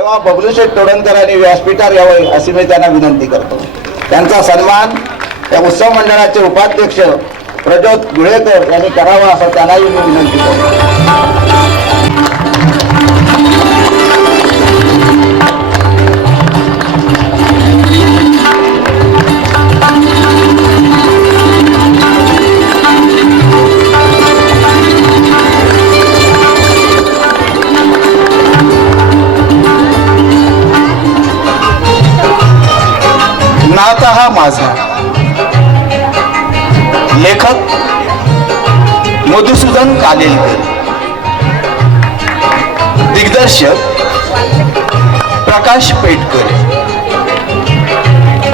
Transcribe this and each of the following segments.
तेव्हा बबलूशेठ तोडणकरांनी व्यासपीठावर यावे अशी मी त्यांना विनंती करतो. त्यांचा सन्मान या उत्सव मंडळाचे उपाध्यक्ष प्रज्योत गुळेकर यांनी करावा असं त्यांनाही मी विनंती करतो. नाता हा माझा. लेखक मधुसूदन कालेलकर, दिग्दर्शक प्रकाश पेटकर,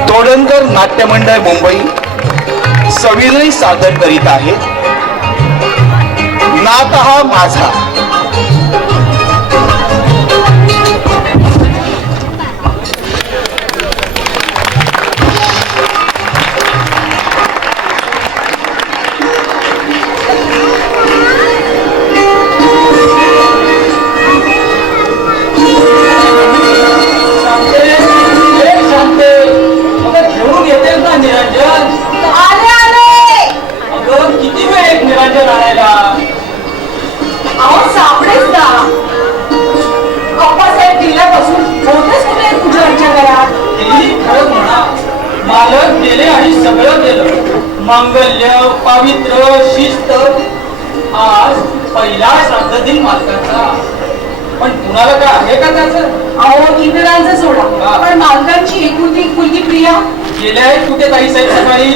तोडणकर नाट्य मंडळ मुंबई सविनय सादर करीत आहेत नाता हा माझा. मालक गेले आणि सगळं गेलं. मांगल्य पवित्र शिस्त. आज पहिला श्राद्ध दिन मालकाचा. पण कुणाला काय आहे का त्याचं? अहो इतरांचं सोडा, पण मालकांची एकुलती प्रिया गेले आहेत कुठे ताई साहेब सकाळी?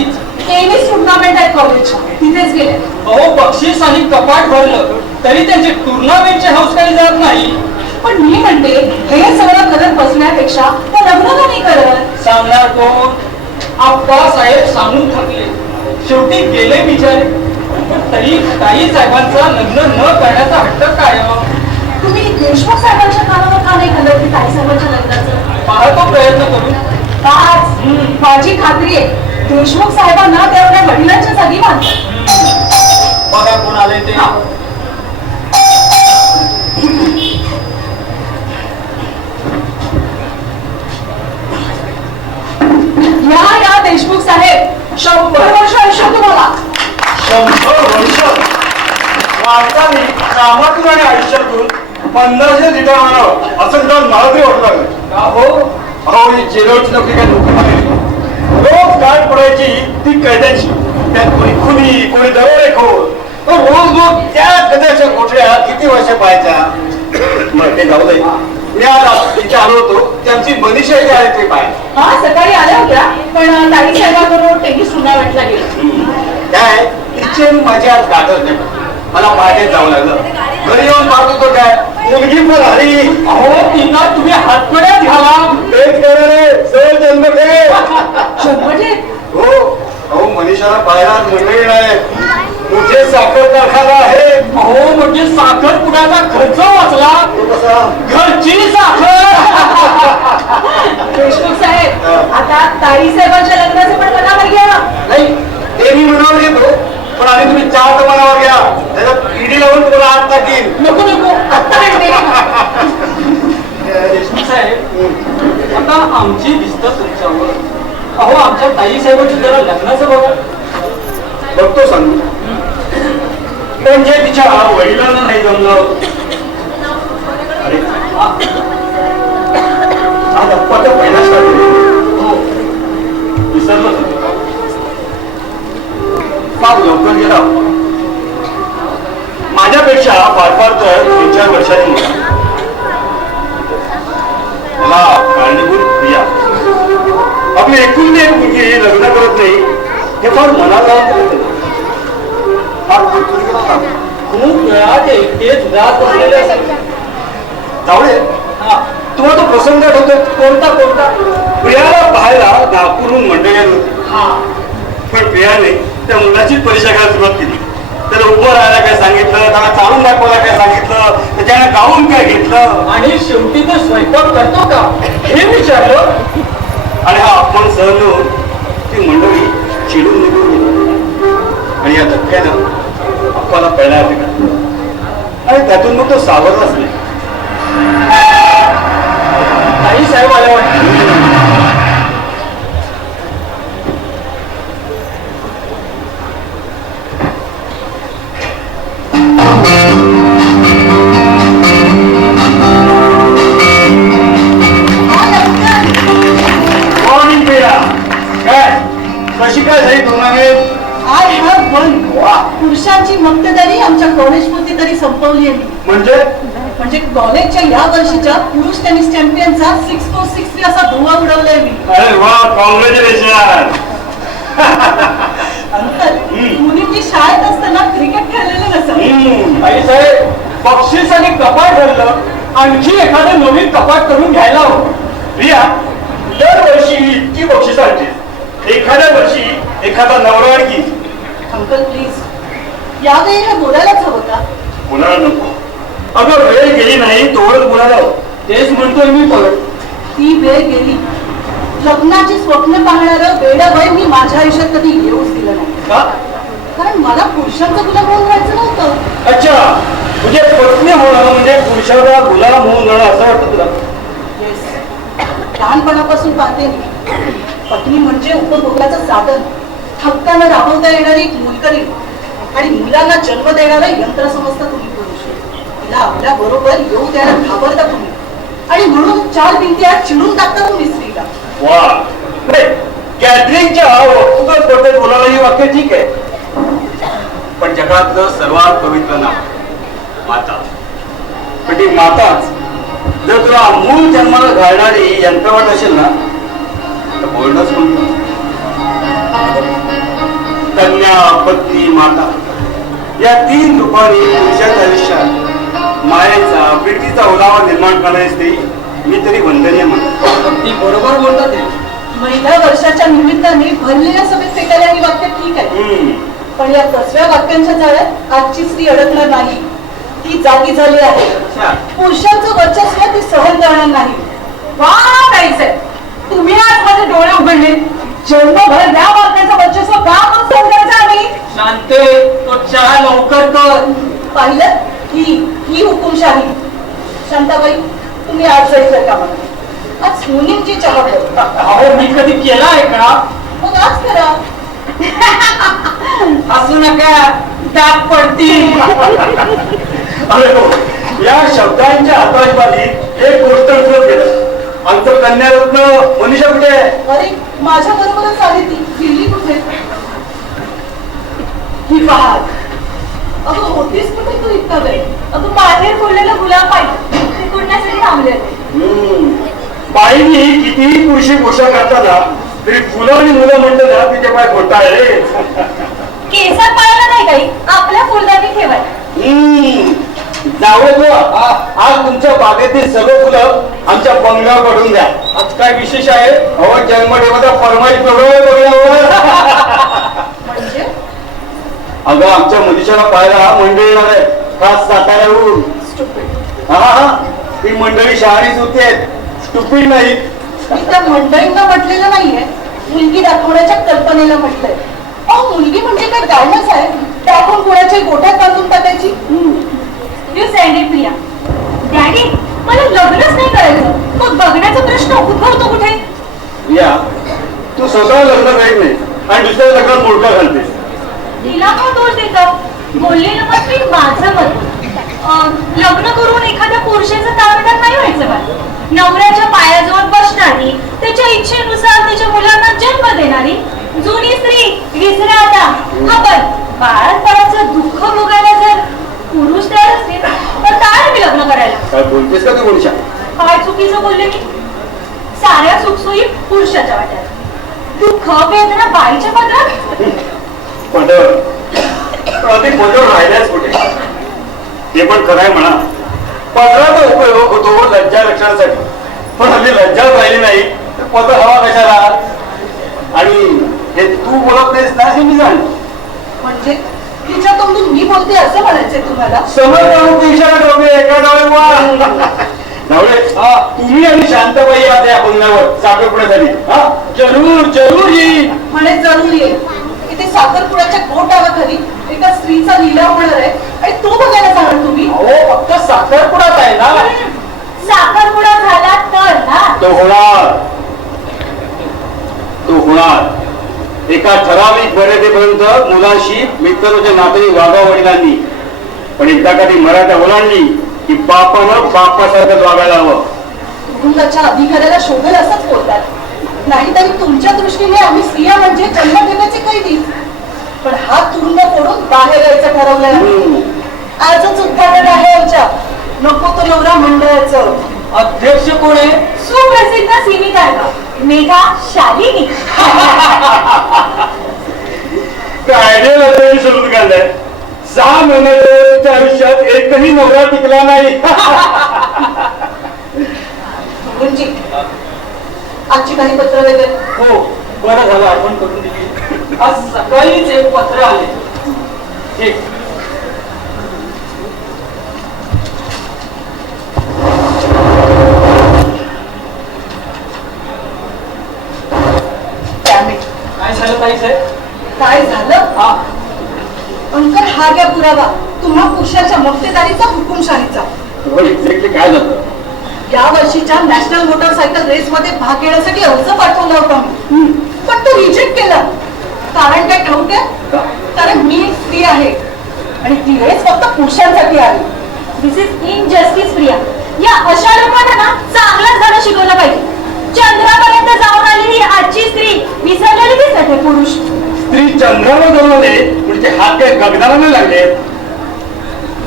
टेनिस टुर्नामेंट आहे कॉलेजच्या, तिथेच गेले. अहो बक्षीस आणि कपाट भरलं तरी त्यांची टुर्नामेंटची हौस काही जात नाही. पण मी म्हणते हे सगळं करत बसण्यापेक्षा ते लग्न का नाही करत? सांगणार कोण? आप्पा साहेब सांगून थकले. शेवटी गेले बिचारे. पण तरी ताई साहेबांचा लग्न न करण्याचा हट्ट काय? तुम्ही देशमुख साहेबांच्या कानावर का नाही घालत की ताई साहेबांच्या लग्नाचं? पाहतो प्रयत्न करून. आज माझी खात्री आहे देशमुख साहेबांना तेवढ्या वडिलांच्या जागी मानतात. बघा कोण आले ते. या देशमुख साहेब, 100 वर्ष आयुष्य तुम्हाला. 100 वर्ष माणसाने कामातून आणि आयुष्यातून 1500 लिटर मारावं असं जाऊन मला तरी वाटू लागलं. हो अहो ही जेलवरची नोकरी काय नोकरी नाही. रोज गाठ पडायची ती कैद्याची. त्यात कोणी खुनी कोणी दरोडेखोर. रोज रोज त्या कैद्याच्या कोठड्या किती वर्ष पाहायच्या. मग ते जाऊ दे. मी आज तिथे आलो होतो. त्यांची मनीषा इथे आहे ते पाय. हा सकाळी आल्या होत्या, पण ताई साहेबांबरोबर टेनिस टुर्नामेंटला गेले. काय तिचे माझी आज गाठ होते. मला पहाटे जावं लागलं. घरी येऊन पाहतो तो काय मुलगी पण आली. अहो तिला तुम्ही हातकड्यात घाला. तेच करा रे सर जन्मते. शंभर. हो अहो मनीषाला पाहायला मंडळी नाही. मोठे साखर कारखाना आहे. अहो म्हणजे साखर पुण्याचा खर्च वाचला. तो कसा घरची साखर. देशमुख साहेब, आता ताई साहेबांच्या लग्नाचे पण मनावर घ्या. नाही ते मी मनावर घेतो. पण आधी तुम्ही चहा तर मनावर घ्या. त्याच्यात ईडी लावून तुम्हाला आत टाकीन. नको नको आता म्हणते. देशमुख साहेब आता आमची दिसत तुमच्यावर. अहो आमच्या ताई साहेबांची जरा लग्नाचं बघा. बघतो सांगू. पण जे तिच्या वडिलांना नाही जमलं. अरे आज अप्पाचा पहिला श्राद्ध. हो विसरलं फार लवकर गेला. माझ्यापेक्षा फार फार तर 3-4 वर्षांनी मोठा. मला कारणीभूत प्रिया आपली एकुलती एक मुलगी लग्न करत नाही हे फार मनाला फार खूप वेळा ते एकटेच जात बसलेले असायचे. जावळे तुम्हाला तो प्रसंग आठवतो? कोणता? प्रियाला पाहायला नागपूरहून मंडळी आली होती. पण प्रियाने त्या मुलाची परीक्षा करायला सुरुवात केली. त्याला उभं राहायला काय सांगितलं, त्याला चालून दाखवायला काय सांगितलं, त्याच्याने गाऊन काय घेतलं आणि शेवटी तो स्वयंपाक करतो का हे विचारलं. आणि हा अपमान सहन होऊन ती मंडळी चिडून निघून गेली. आणि या धक्क्यानं अप्पाला कळणार का आणि त्यातून मग तो सावरलाच नाही. माजी साहेब आल्या वाटतं. मॉर्निंग प्रिया. काय कशी काय झाली टुर्नामेंट? I have one. पुरुषांची मक्तेदारी आमच्या कॉलेजमध्ये तरी संपवली आहे मी. म्हणजे कॉलेजच्या या वर्षीच्या पुरुष टेनिस चॅम्पियनचा 6-4-6 असा धुवा उडवलाय मी. अरे वा, कॉंग्रॅच्युलेशन. अंकल, मुलींची शाळेत असताना क्रिकेट खेळलेलं नसतं. आई साहेब, बक्षीस आणि कपाट ठरलं, आणखी एखादं नवीन कपाट करून घ्यायला हवं. प्रिया, दरवर्षी इतकी बक्षीस आणते, एखाद्या वर्षी एखादा नवरा आणखी. अंकल प्लीज, यावेळी हे बोलायलाच हवं का? कुणाला नको. अगं वेळ गेली नाही तोवर कुणाला हवं. तेच म्हणतोय मी परत. ती वेळ गेली. लग्नाची स्वप्न पाहणारं वेडं वय मी माझ्या आयुष्यात कधी येऊच दिलं नाही. का? कारण मला पुरुषांचं गुलाम होऊन राहायचं नव्हतं. अच्छा, म्हणजे पत्नी होणं म्हणजे पुरुषाला गुलाम होऊन जाणं असं वाटतं तुला? येस, लहानपणापासून पाहते मी. पत्नी म्हणजे उपभोगाचं साधन, हक्कानं राबवता येणारी एक मोलकरी आणि मुलांना जन्म देणारं यंत्र समजता तुम्ही पुरुष. तिला आपल्या बरोबर येऊ द्यायला घाबरता तुम्ही आणि म्हणून 4 भिंती आत चिडून टाकता तुम्ही स्त्रीला. वा, गॅदरिंगच्या वक्तृत्वात पडते बोलायला ही वाक्य ठीक आहे, पण जगातलं सर्वात पवित्र नाव माता. पण ती माताच जर तुला मूळ जन्माला घालणारी यंत्रवाट असेल ना, तर बोलणंच म्हणतो. कन्या, पत्नी, माता या 3 रूपांनी पुरुषाच्या आयुष्यात मायेचा, प्रीतीचा ओलावा निर्माण करणारी स्त्री मी तरी वंदनीय म्हणतो. ती बरोबर बोलतात ते. महिला वर्षाच्या निमित्ताने भरलेल्या सभेत फेकायला ही वाक्य ठीक आहे, पण या कसव्या वाक्यांच्या जाळ्यात आजची स्त्री अडकणार नाही. ती जागी झाली आहे. पुरुषांचं वर्चस्व ती सहन करणार नाही. वा ताईसाहेब, तुम्ही आज माझे डोळे उघडले. जन्मभर या वाक्याचं वर्चस्व का मग सहन करायचं आम्ही? शांते, तो चहा लवकर कर. पाहिलं, ही हुकुमशाही. शांताबाई, तुम्ही आज जायचं का मला? आज मुलींची चहा करू. अहो, मी कधी केला आहे का? मग आज करा. हसू नका, दाब पडतील. अरे हो, या शब्दांच्या आताशबाजीत एक गोष्ट विसरत गेलं. आमचं कन्यारत्न मनीषा कुठे आहे? अरे, माझ्या बरोबरच आली ती. गेली कुठे? ही पहा. अगं होतीस कुठे तू इतका वेळ? अगं बाहेर फोडलेलं गुलाब पाहिजे ते तोडण्यासाठी थांबले. बाईनी कितीही पुरुषी पोशाख घातला तरी फुलं आणि मुलं म्हणतं ना तिच्या पाय घोटाळे. केसात पाळला नाही काही, आपल्या फुलदाणी ठेवाय. जावळे बुवा, आज तुमच्या बागेतील सगळं फुलं आमच्या बंगल्यावर पडून द्या. आज काय विशेष आहे? अहो, जन्मदेवाचा फरमाईश बंगल्यावर. म्हणजे अगं, आमच्या मनीषाला पाहायला मंडळी येणार आहे, खास साताऱ्यावरून. हा, ती मंडळी शहाणीच होते, स्टुपिड नाही. मी त्या मंडळींना म्हटलेलं नाहीये, मुलगी दाखवण्याच्या कल्पनेला म्हटलंय. अहो, मुलगी म्हणजे काय गायनच आहे? टाकून कोणाच्या गोठ्यात बांधून टाकायची? You sed it Priya. Daddy, मला लग्नच नाही करायचं, मग बघण्याचा प्रश्न उद्भवतो कुठे? या, तू स्वतः लग्न करीत नाही आणि दुसऱ्या लग्नात मोडका घालतेस. तिला का दोष देतात? बोललेलं मत मी माझं मत. लग्न करून एखाद्या पुरुषाचं तारणात नाही व्हायचं बा. नवऱ्याच्या पायाजवळ बसणारी, त्याच्या इच्छेनुसार त्याच्या मुलांना जन्म देणारी जुनी स्त्री विसरा आता. आपण बाळापणाचं दुःख भोगायला जर पुरुष तयार असतील तर काय मी लग्न करायला? काय बोलतेस का तू मनीषा? काय चुकीचं बोलले मी? साऱ्या सुखसोयी पुरुषाच्या वाट्यात, दुःख वेदना बाईच्या पदरात. अधिक पदर राहिल्याच कुठे? ते पण खरंय म्हणा. पदराचा उपयोग होतो लज्जा रक्षणासाठी, पण हल्ली लज्जाच राहिली नाही तर पदर हवा कशाला? आणि हे तू बोलत नाहीस ना हे मी जाणतो. म्हणजे तिच्या तोंडून मी बोलते असं म्हणायचंय तुम्हाला? समोर इशारा करू एका डावळे तुम्ही आणि शांताबाई आज या बंगल्यावर साखरपुड्यासाठी. जरूर जरूर येईल. म्हणे जरुरी आहे. इथे साखरपुड्याच्या गोटावाखाली एका स्त्रीचा लिलाव होणार आहे आणि तो बघायला जाणार तुम्ही? हो, फक्त साखरपुडाच आहे ना. साखरपुडा झाला तर ना. तो होणार एका ठराविक मर्यादेपर्यंत मुलाशी मित्राच्या नात्याने वागावं वडिलांनी, पण एकदा कधी मराठा ओलांडली की बापानं बापासारखंच वागायला हवं. तुरुंगाच्या अधिकाऱ्याला शोधेल असंच बोलतात. नाहीतरी तुमच्या दृष्टीने आम्ही स्त्रिया म्हणजे जन्म देण्याचे कैदी, पण हा तुरुंग फोडून बाहेर यायचं ठरवलंय. आजच उद्घाटन आहे आमच्या नको तो नवरा मंडळाचं. अध्यक्ष कोण आहे? सुप्रसिद्ध सिमी तारका मेघा शालिनी. कायदे सुरू केलंय. 6 महिन्याच्या आयुष्यात एकही नवरा टिकला नाही. गुरुजी, आजची काही पत्र वगैरे? हो, बरं झालं आठवण करून दिली. आज सकाळीच एक पत्र आले. ठीक. काय झालं ताई साहेब? काय झालं? हा, अंकल, हा घ्या पुरावा तुम्हा पुरुषाच्या मक्तेदारीचा, हुकुमशाहीचा. एक्झॅक्टली काय झालं? या वर्षीच्या नॅशनल मोटरसायकल रेस मध्ये भाग घेण्यासाठी अर्ज पाठवला होता मी, पण तो रिजेक्ट केला. कारण काय ठाऊक आहे? कारण मी एक स्त्री आहे आणि ती रेस फक्त पुरुषांसाठी आहे. दिस इज इनजस्टिस प्रिया. या अशा लोकांना ना चांगलंच धडा शिकवलं पाहिजे. चंद्रापर्यंत जाऊन आलेली आजची स्त्री विसरलेली दिसते पुरुष. स्त्री चंद्रावर जाऊन आले म्हणजे हात काय गगनाला नाही लागले.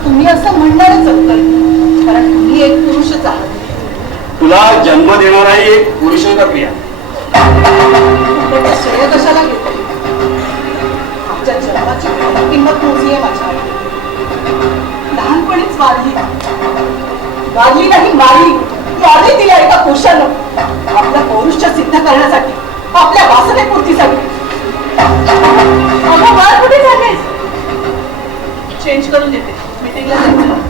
तुम्ही असं म्हणणारच अंकल, कारण तुम्ही एक पुरुषच आहात. तुला जन्म देणाराही एक पुरुष होता प्रिया. पण ते श्रेय कशाला घेतो? आमच्या जन्माची किंमत मोजली आहे माझ्या आईने. लहानपणीच वाढली नाही मारली तिला एका पुरुषानं आपल्या पौरुष्य सिद्ध करण्यासाठी, आपल्या वासनेपूर्तीसाठी. अगं वर कुठे चाललेस? चेंज करून देते, मीटिंगला जायचं.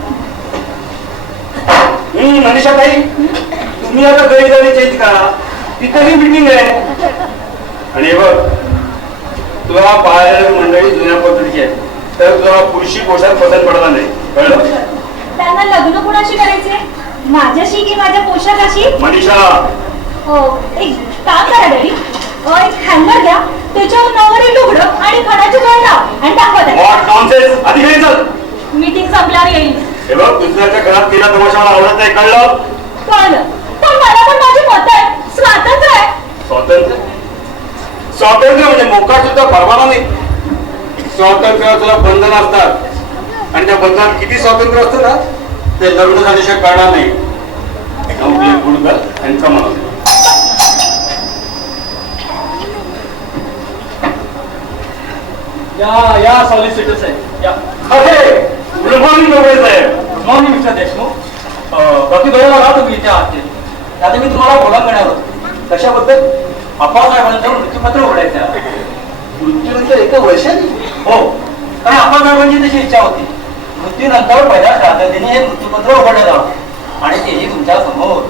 मनीषा ताई, तुम्ही आता घरी जाणे चेंज करा, तिथेही मीटिंग आहे. आणि हे बघ, तुला पाहायला मंडळी जुन्या पद्धतीची आहे, तर तुला पुरुषी पोशाख पसंत पडला नाही, कळलं? त्यांना लग्न कुणाशी करायचे? माझ्याशी की माझ्या पोशाखाशी? मनीषा, हो, एक काम करा डॅडी. एक हँगर घ्या, त्याच्यावर नवरी लुगडं आणि खणाची जोड लाव आणि दाखवा त्याला. व्हॉट नॉनसेन्स, आधी घरी चल. मीटिंग संपल्यावर येईल. हे बघ, दुसऱ्याच्या घरात केला तमाशा मला आवडत नाही, कळलं? कळलं. पण मला पण माझी मत आहे. स्वातंत्र्य आहे. स्वातंत्र्य म्हणजे मोकाट सुद्धा परवाना नाही. स्वातंत्र्यावर तुला बंधन असतात आणि त्या बंधनात किती स्वातंत्र्य असतं ना, ते लग्न झाल्याशिवाय कळणार नाही. गुड गर्ल आणि कमाल. या सॉलिसिटर्स आहे. या. अरे, गुड मॉर्निंग साहेब. Good morning mister Deshmukh. बाकी बरोबर आहात तुम्ही इथे आहात. आता मी तुम्हाला बोलावून घेणार होतो. कशाबद्दल? अप्पासाहेबांचं मृत्यूपत्र उघडायचं. मृत्यूनंतर एका वर्षाने? हो, कारण अप्पासाहेबांची तशी इच्छा होती. मृत्यूनंतर पहिल्या श्राद्धदिनी हे मृत्यूपत्र उघडलं जावं आणि तेही तुमच्या समोर.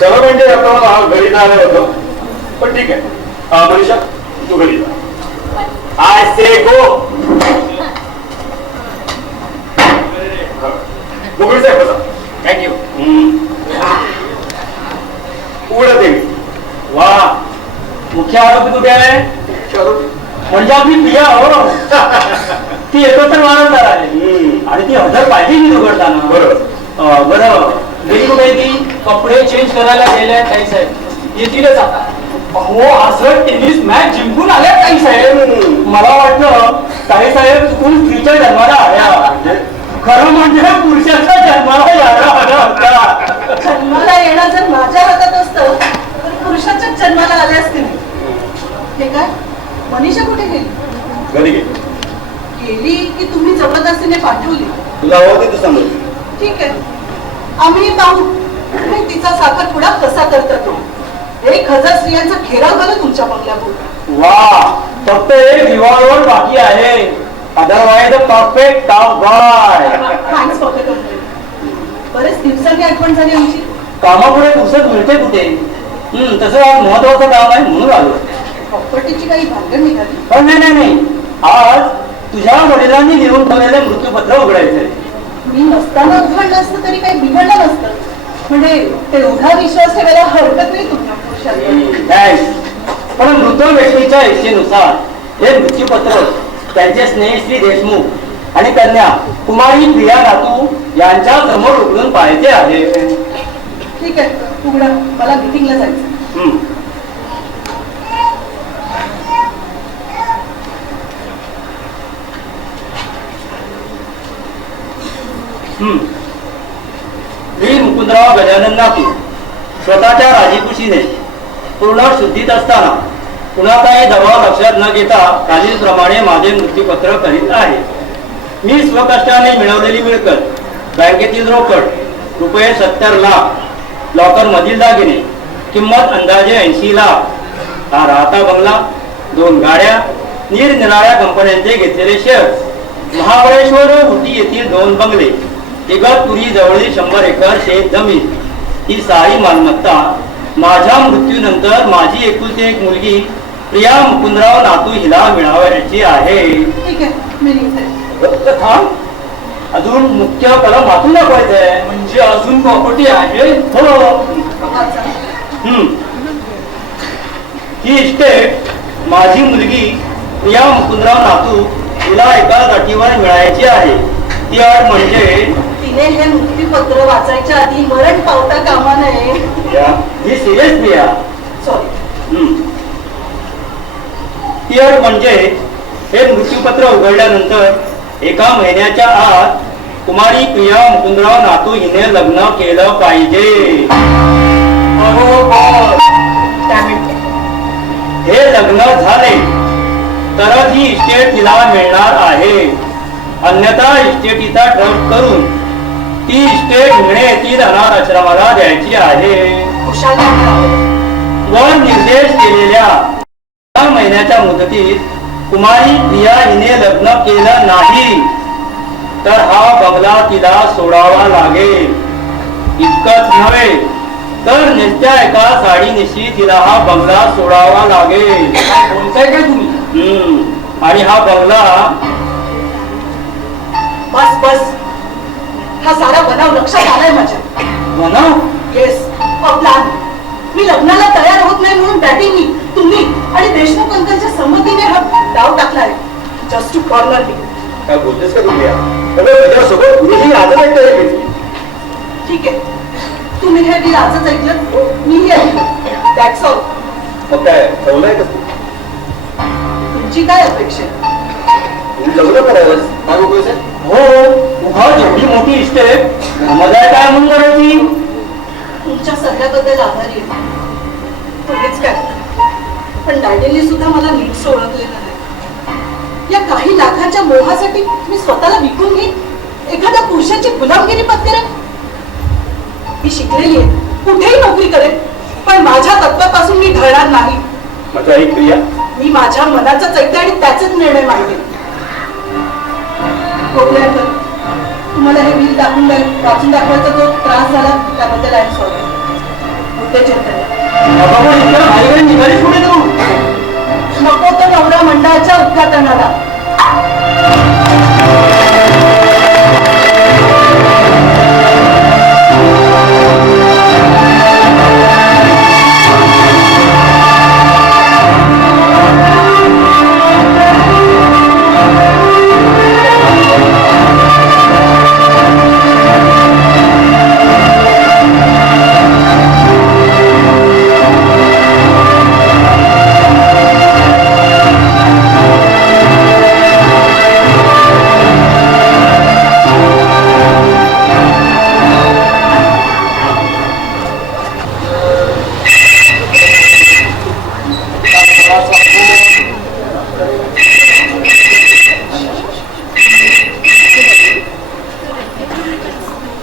खरं म्हणजे आता मला घरी जायला होतं, पण ठीक आहे. मनीषा, तू घरी जा. आय से गो. मुगळी साहेब बसा. थँक्यू. उघडा देवी. वा, मुख्य आरोपी कुठे आहे? म्हणजे आपली प्रिया हो. ती येतो तर वारंवार आली आणि ती हजर पाहिजे की उघडताना. बरोबर. बरं, गेली कुठे ती? कपडे चेंज करायला गेल्या ताई साहेब. येतीलच आता. हो, असं टेनिस मॅच जिंकून आल्या ताई साहेब. मला वाटलं ताई साहेब चुकून स्त्रीच्या जन्माला आल्या. खरं म्हणजे पुरुषाच्या जन्माला यायला हवा होता. जन्माला येणं जर माझ्या हातात असतं तर पुरुषाच्या जन्माला आले असते मी. हे काय, मनीषा कुठे गेली? घरी गेली. गेली की तुम्ही जबरदस्तीने पाठवली? तुला हवं ते तू समज. ठीक आहे, आम्ही पाहू तुम्ही तिचा साखरपुडा कसा करता तो. 1000 स्त्रियांचा घेराव झाला तुमच्या बंगल्यावर. वा, फक्त एक रिव्हॉल्वर बाकी आहे. Otherwise the perfect top boy. Thanks for the complaint. बरेच दिवसांनी आठवण झाली आमची. कामापुढे फुरसत मिळते कुठे? तसं आज महत्वाचं काम आहे म्हणून आलो. प्रॉपर्टीची काही भांडण निघाली? पण नाही, आज तुझ्या वडिलांनी लिहून ठेवलेलं मृत्यूपत्र उघडायचंय. मी नसताना उघडलं असतं तरी काही बिघडलं नसतं. म्हणजे तेवढा विश्वास ठेवायला हरकत नाही तुमच्या पुरुषांवर. पण मृत व्यक्तीच्या इच्छेनुसार हे मृत्यूपत्र त्यांचे स्नेहश्री देशमुख आणि कन्या कुमारी प्रिया नातू यांच्या समोर उघडून पाहायचे आहे. ठीक आहे, उघडा. मला मीटिंगला जायचं. हम्म. मी मुकुंदराव गजानन नातू स्वतःच्या राजीकुशीने पूर्ण शुद्धीत असताना कुणाचाही दबाव लक्षात न घेता खालीलप्रमाणे माझे मृत्यूपत्र करीत आहे. मी स्वकष्टाने मिळवलेली मिळकत, बँकेतील रोकड रुपये 70 लाख, लॉकर मधील दागिने किंमत अंदाजे 80 लाख, हा राहता बंगला, 2 गाड्या, निरनिराळ्या कंपन्यांचे घेतलेले शेअर्स, महाबळेश्वर व उटी येथील 2 बंगले, इगतपुरी जवळील 100 एकर शेत जमीन, ही सारी मालमत्ता माझ्या मृत्यूनंतर माझी एकुलती एक मुलगी प्रिया मुकुंदराव नातू हिला मिळवायची आहे. ठीक आहे, मी निघते. थांब, अजून मुख्य कलम वाचून दाखवायचंय. म्हणजे अजून प्रॉपर्टी आहे? हो. वाचा. ही इस्टेट माझी मुलगी प्रिया मुकुंदराव नातू हिला एका अटीवर मिळायची आहे. ती अट म्हणजे तिने हे मृत्यूपत्र वाचायच्या आधी मरण पावता कामा नये. ही सिरियस प्रिया. सॉरी. ती अट म्हणजे हे मृत्यूपत्र उघडल्यानंतर 1 महिन्याच्या आत कुमारी प्रिया मुकुंदराव नातू हिने लग्न केलं पाहिजे. हे लग्न झाले तरच ही इस्टेट तिला मिळणार आहे. अन्यथा इस्टेटीचा ट्रस्ट करून ती इस्टेट हिने येथील अनाथ आश्रमाला द्यायची आहे. वर निर्देश केलेल्या 1 महिन्याच्या मुदतीत कुमारी प्रिया हिने लग्न केलं नाही तर हा बंगला तिला सोडावा लागेल. इतकंच नव्हे तर नेत्या एका साडीनिशी तिला हा बंगला सोडावा लागेल. बोलताय काय तुम्ही? आणि हा बंगला बस बस, हा सारा बनाव लक्षात आलाय माझ्या. बनाव? Yes, plan. मी लग्नाला तयार होत नाही म्हणून डॅडींनी, तुम्ही आणि देशमुख अंकलच्या संमतीने हा डाव टाकलाय. जस्ट टू कॉर्नर मी. काय बोलतेस का तुम्ही? त्याच्यासोबत कुणीही आदर ऐकलं. ठीक आहे, तुम्ही हे डील आजच ऐकलं, मीही ऐकलं. That's all. मग काय ठेवलंय का तू? तुमची काय अपेक्षा आहे? लग्न करायलास काय उगाच आहे? हो, उभा जेवढी मोठी इस्टेट मजा काय म्हणून करायची? तुमच्या सल्ल्याबद्दल आभारी आहे. तुम्हीच काय, पण डॅडींनी सुद्धा मला नीट ओळखलेलं नाही. या काही लाखांच्या मोहासाठी मी स्वतःला विकून घेईन, एखाद्या पुरुषाची गुलामगिरी पत्करेन. मी शिकलेली आहे, कुठेही नोकरी करेन, पण माझ्या तत्वापासून मी ढळणार नाही. माझा एक प्रिया, मी माझ्या मनाचाच ऐकते आणि त्याचाच निर्णय मांडेन. तुम्हाला हे बिल वाचून दाखवायचा जो त्रास झाला त्याबद्दल आय एम सॉरी. निघालीच पुढे तू. नको तो नवरा मंडळाच्या उद्घाटनाला.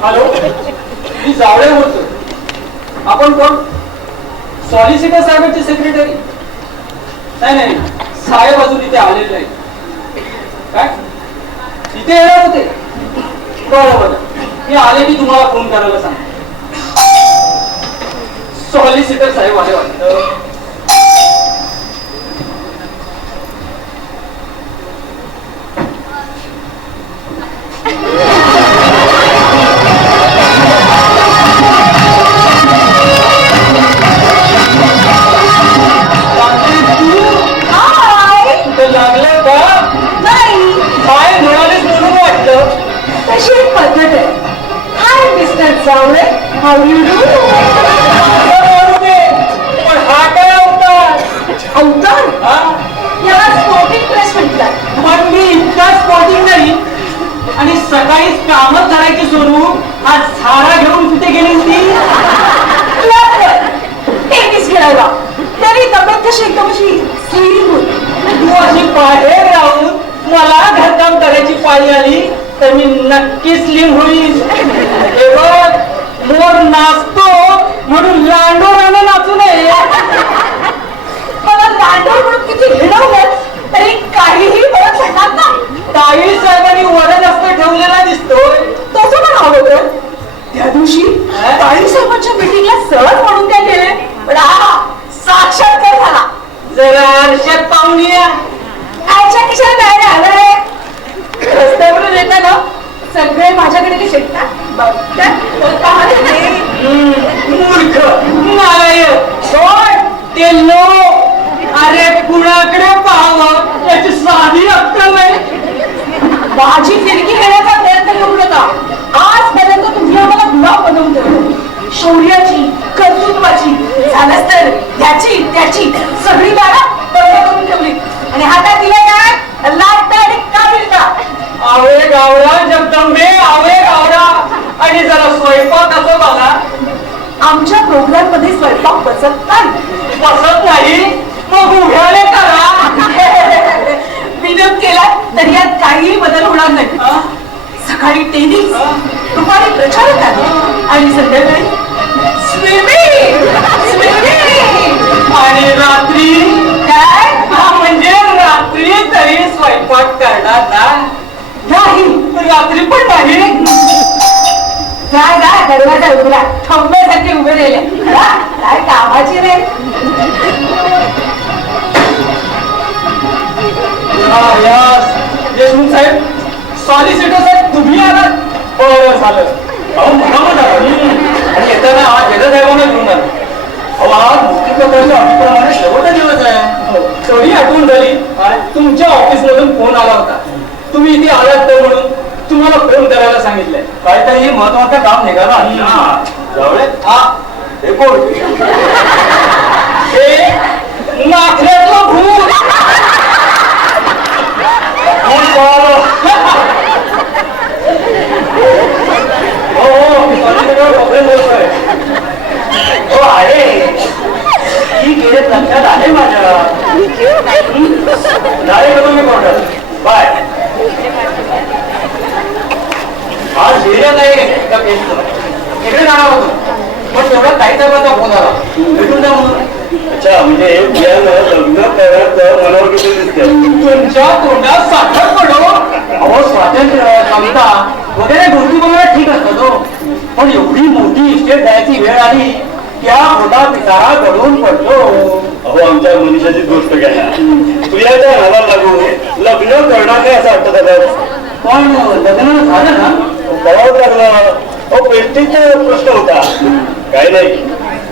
हॅलो, मी जावळे बोलतो. आपण कोण? सॉलिसिटर साहेबांचे सेक्रेटरी? नाही नाही, साहेब अजून इथे आलेले नाही. काय इथे येणार होते? बरोबर, मी आले की तुम्हाला फोन करायला सांग. सॉलिसिटर साहेब आले वाटतं. तशी एक पद्धत आहे. हाय mister Jawale, how you do? पण हा काय अवतार? अवतार हा? याला स्पोर्टिंग ड्रेस म्हणतात. पण मी इतका स्पॉटिंग नाही. आणि सकाळीच कामच करायची सोडून आज झाडा घेऊन कुठे गेली होती? टेनिस खेळायला. तरी तब्येत कशी एकदम अशी स्लिम होती. तू अशी बाहेर राहून मला घरकाम करायची पाळी आली तर मी नक्की स्लिम होईल. हे बघ, मोर नाचतो म्हणून लांडोरानं नाचू नये. मला लांडोर म्हणून किती हिडवलं तरी काहीही मला पडणार नाही. ताई साहेबांनी वरद असतं ठेवलेला दिसतोय. तसं पण हवं होतं. त्या दिवशी काळी साहेबांच्या मीटिंगला सहज म्हणून काय केले, पण हा साक्षात्कार झाला. जरा आरशात पाहून या. आजच्या किशाला बाहेर आलंय. रस्त्यावरून येताना सगळे माझ्याकडे कसे बघतात, पाहत नाही. मूर्ख नाय कोण ते लोक. अरे कुणाकडे पाहावं याची साधी अक्कल नाही. माझी फिरकी घेण्याचा प्रयत्न करू नका. आजपर्यंत तुम्ही आम्हाला गुलाब बनवून ठेवलं. शौर्याची, कर्तृत्वाची, झालंच तर याची त्याची सगळी दारा बंद करून ठेवली. आणि हातात दिलं काय, लाटता आणि काबिलता. आवे गावडा जगदंबे, आवे गावडा. आणि जरा स्वयंपाक असं बघा. आमच्या प्रोग्राम मध्ये स्वयंपाक बसत नाही. बसत नाही मग उभ्याने करा. विनोद केला तर यात काहीही बदल होणार नाही. सकाळी टेनिस, दुपारी प्रचारक आणि संध्याकाळी स्विमिंग. आणि रात्री काय हा म्हणजे रात्री तरी स्वयंपाक करणार ना? नाही. रात्री पण नाही. काय काय दरवाजा उघडा, खंब्यासारखे उभे राहिले. काय कामाची रे. देशमुख साहेब, सॉलिसिटर साहेब तुम्ही आलात. बरं झालं. अहो मुलामत आणि येताना आज साहेबांना घेऊन आलो. अहो आज मुक्तीपत्राच्या अटीप्रमाणे शेवटचा दिवस आहे. थोडी आठवण झाली. तुमच्या ऑफिस मधून फोन आला होता. तुम्ही इथे आलात तर म्हणून तुम्हाला फोन करायला सांगितलंय. काहीतरी महत्वाचं काम निघाला. जावळे हा हे कोण? हे नाखऱ्यातलं भूत. लक्षात आहे माझ्या. बाय. आज सिरियस आहे का इकडे जाणार होतो पण तेवढा काही साहेबांचा फोन आला भेटून जा म्हणून. अच्छा, म्हणजे लग्न करायचं मनावर किती दिसते. तुमच्या तोंडात साखर पडो. अहो स्वातंत्र्य, समता वगैरे गोष्टी बघायला ठीक असतात हो. पण एवढी मोठी इस्टेट द्यायची वेळ आली त्या मोठा पिसारा घडून पडतो. अहो आमच्या मनुष्याची गोष्ट घ्या. तुझ्याच्या नावाला लागू लग्न करणार नाही असं वाटत आता. पण लग्न झालं ना? करावं लागलं. अहो पेस्टीचा प्रश्न होता. काही नाही,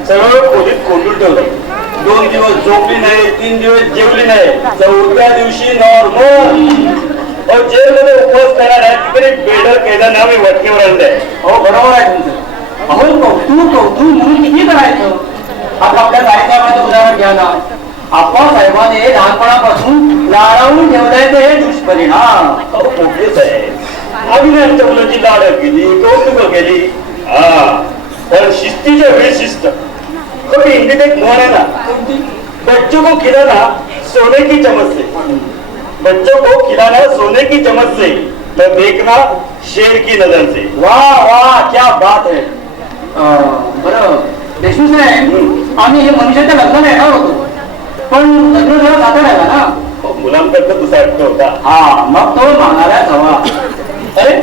सगळं खोलीत कोंडून ठेवलं. 2 दिवस झोपली नाही, 3 दिवस जेवली नाही, 4थ्या दिवशी नॉर्मल. जेलमध्ये उपवास करणार आहे तिकडे बेडर केलं ना मी वटकेवर आणलंय. हो बरोबर आहे तुमचं. अहो कौतुक म्हणून किती करायचं. आता आपल्या साहेबांचं उदाहरण घ्या ना. आप्पा साहेबांनी लहानपणापासून लाडावून ठेवलाय ते हे दुष्परिणाम. अहो मोठेच आहे. आम्ही आमच्या मुलाची लाडक केली, कौतुक केली. हा, पण शिस्तीच्या वेळी शिस्त. कभी हिंदीत एक म्हण आहे ना, बच्चों को खिलाना सोने की चम्मच से, बच्चों को खिलाना सोने की चम्मच से, तो देखना शेर की नजर से. वाह वाह क्या बात है. बरं देशमुख साहेब, आम्ही हे मनुष्याच्या लग्नाला येणार होतो पण लग्न जरा जाता राहिला ना. मुलांकडचा दुसरा हट्ट होता. हा मग तो मागणाऱ्याच हवा. अरे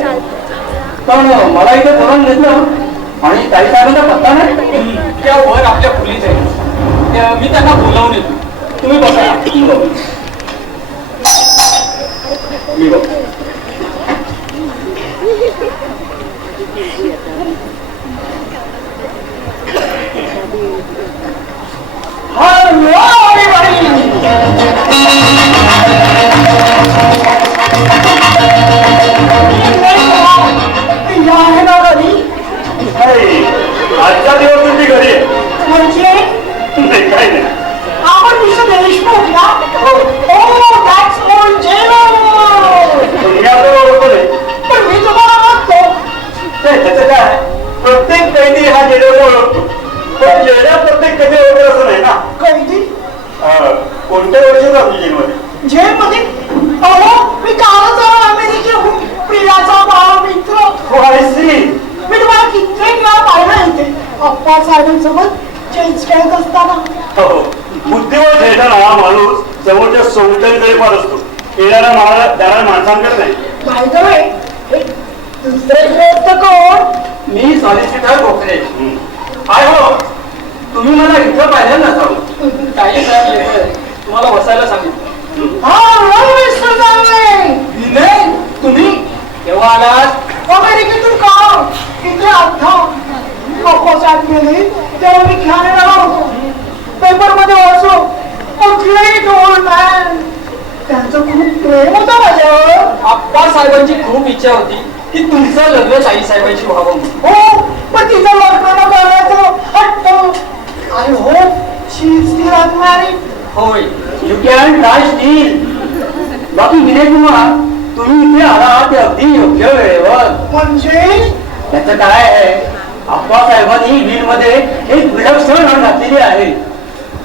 पण मला इथे बोलावून घेतलं आणि काही साहेबांचा पत्ता नाही. त्या वर आपल्या खोलीत आहे. मी त्यांना बोलावून येतो. तुम्ही बघा. मी बघ. Hello everybody! प्रिया आहे ना घरी? नाही, आजचा दिवस तुमची घरी आहे. म्हणजे नाही, काही नाही. आपण मिस्टर देशमुख ना? ओ दॅट्स ओल्ड जेलर. तुम्ही आपल्याला ओळखलं नाही. पण मी तुम्हाला ओळखतो. त्याचं काय, प्रत्येक कैदी हा जेलरला ओळखतो, पण जेल्या प्रत्येक कैदी ओळखत असं नाही ना. कैदी कोणत्या वर्षी जातो जेलमध्ये? जेलमध्ये? अहो मी कालच अमेरिकेहून प्रियाचा बाळ मित्र. मी तुम्हाला कित्येक वेळा पाहिलं इथे अप्पा साहेबांसोबत चेंज खेळत असताना. हो, बुद्धिबळ खेळताना हा माणूस समोरच्या सोबतीकडे पाहत असतो, येणाऱ्या माणसांकडे नाही. बाय द वे, दुसरे ग्रेट कोण? मी सॉलिसिटर गोखले. काय हो, तुम्ही मला इथं पाहिलं नसावं. काही साहेब लेखक आहे. तुम्हाला बसायला सांगितलं. हा मिस्टर जावळे, विनय, तुम्ही केव्हा आलात? अमेरिकेतून का? इथे आता अप्पा साहेब गेले तेव्हा मी कॅनडाला होतो. पेपर मध्ये वाचो, अ ग्रेट ओल्ड मॅन. त्यांचं खूप प्रेम होतं माझ्यावर. आप्पा साहेबांची खूप इच्छा होती की तुमचं लग्न ताई साहेबांशी व्हावं म्हणून. हो, पण तिचं लग्न न करायचं हट्ट. I hope she is still unmarried. होय, यू कॅन ट्राय स्टील. बाकी विनय कुमार, तुम्ही इथे आलात ते अगदी योग्य वेळेवर. म्हणजे त्याचं काय आहे, आप्पासाहेबांनी बिलमध्ये एक विलक्षण अट घातलेली आहे.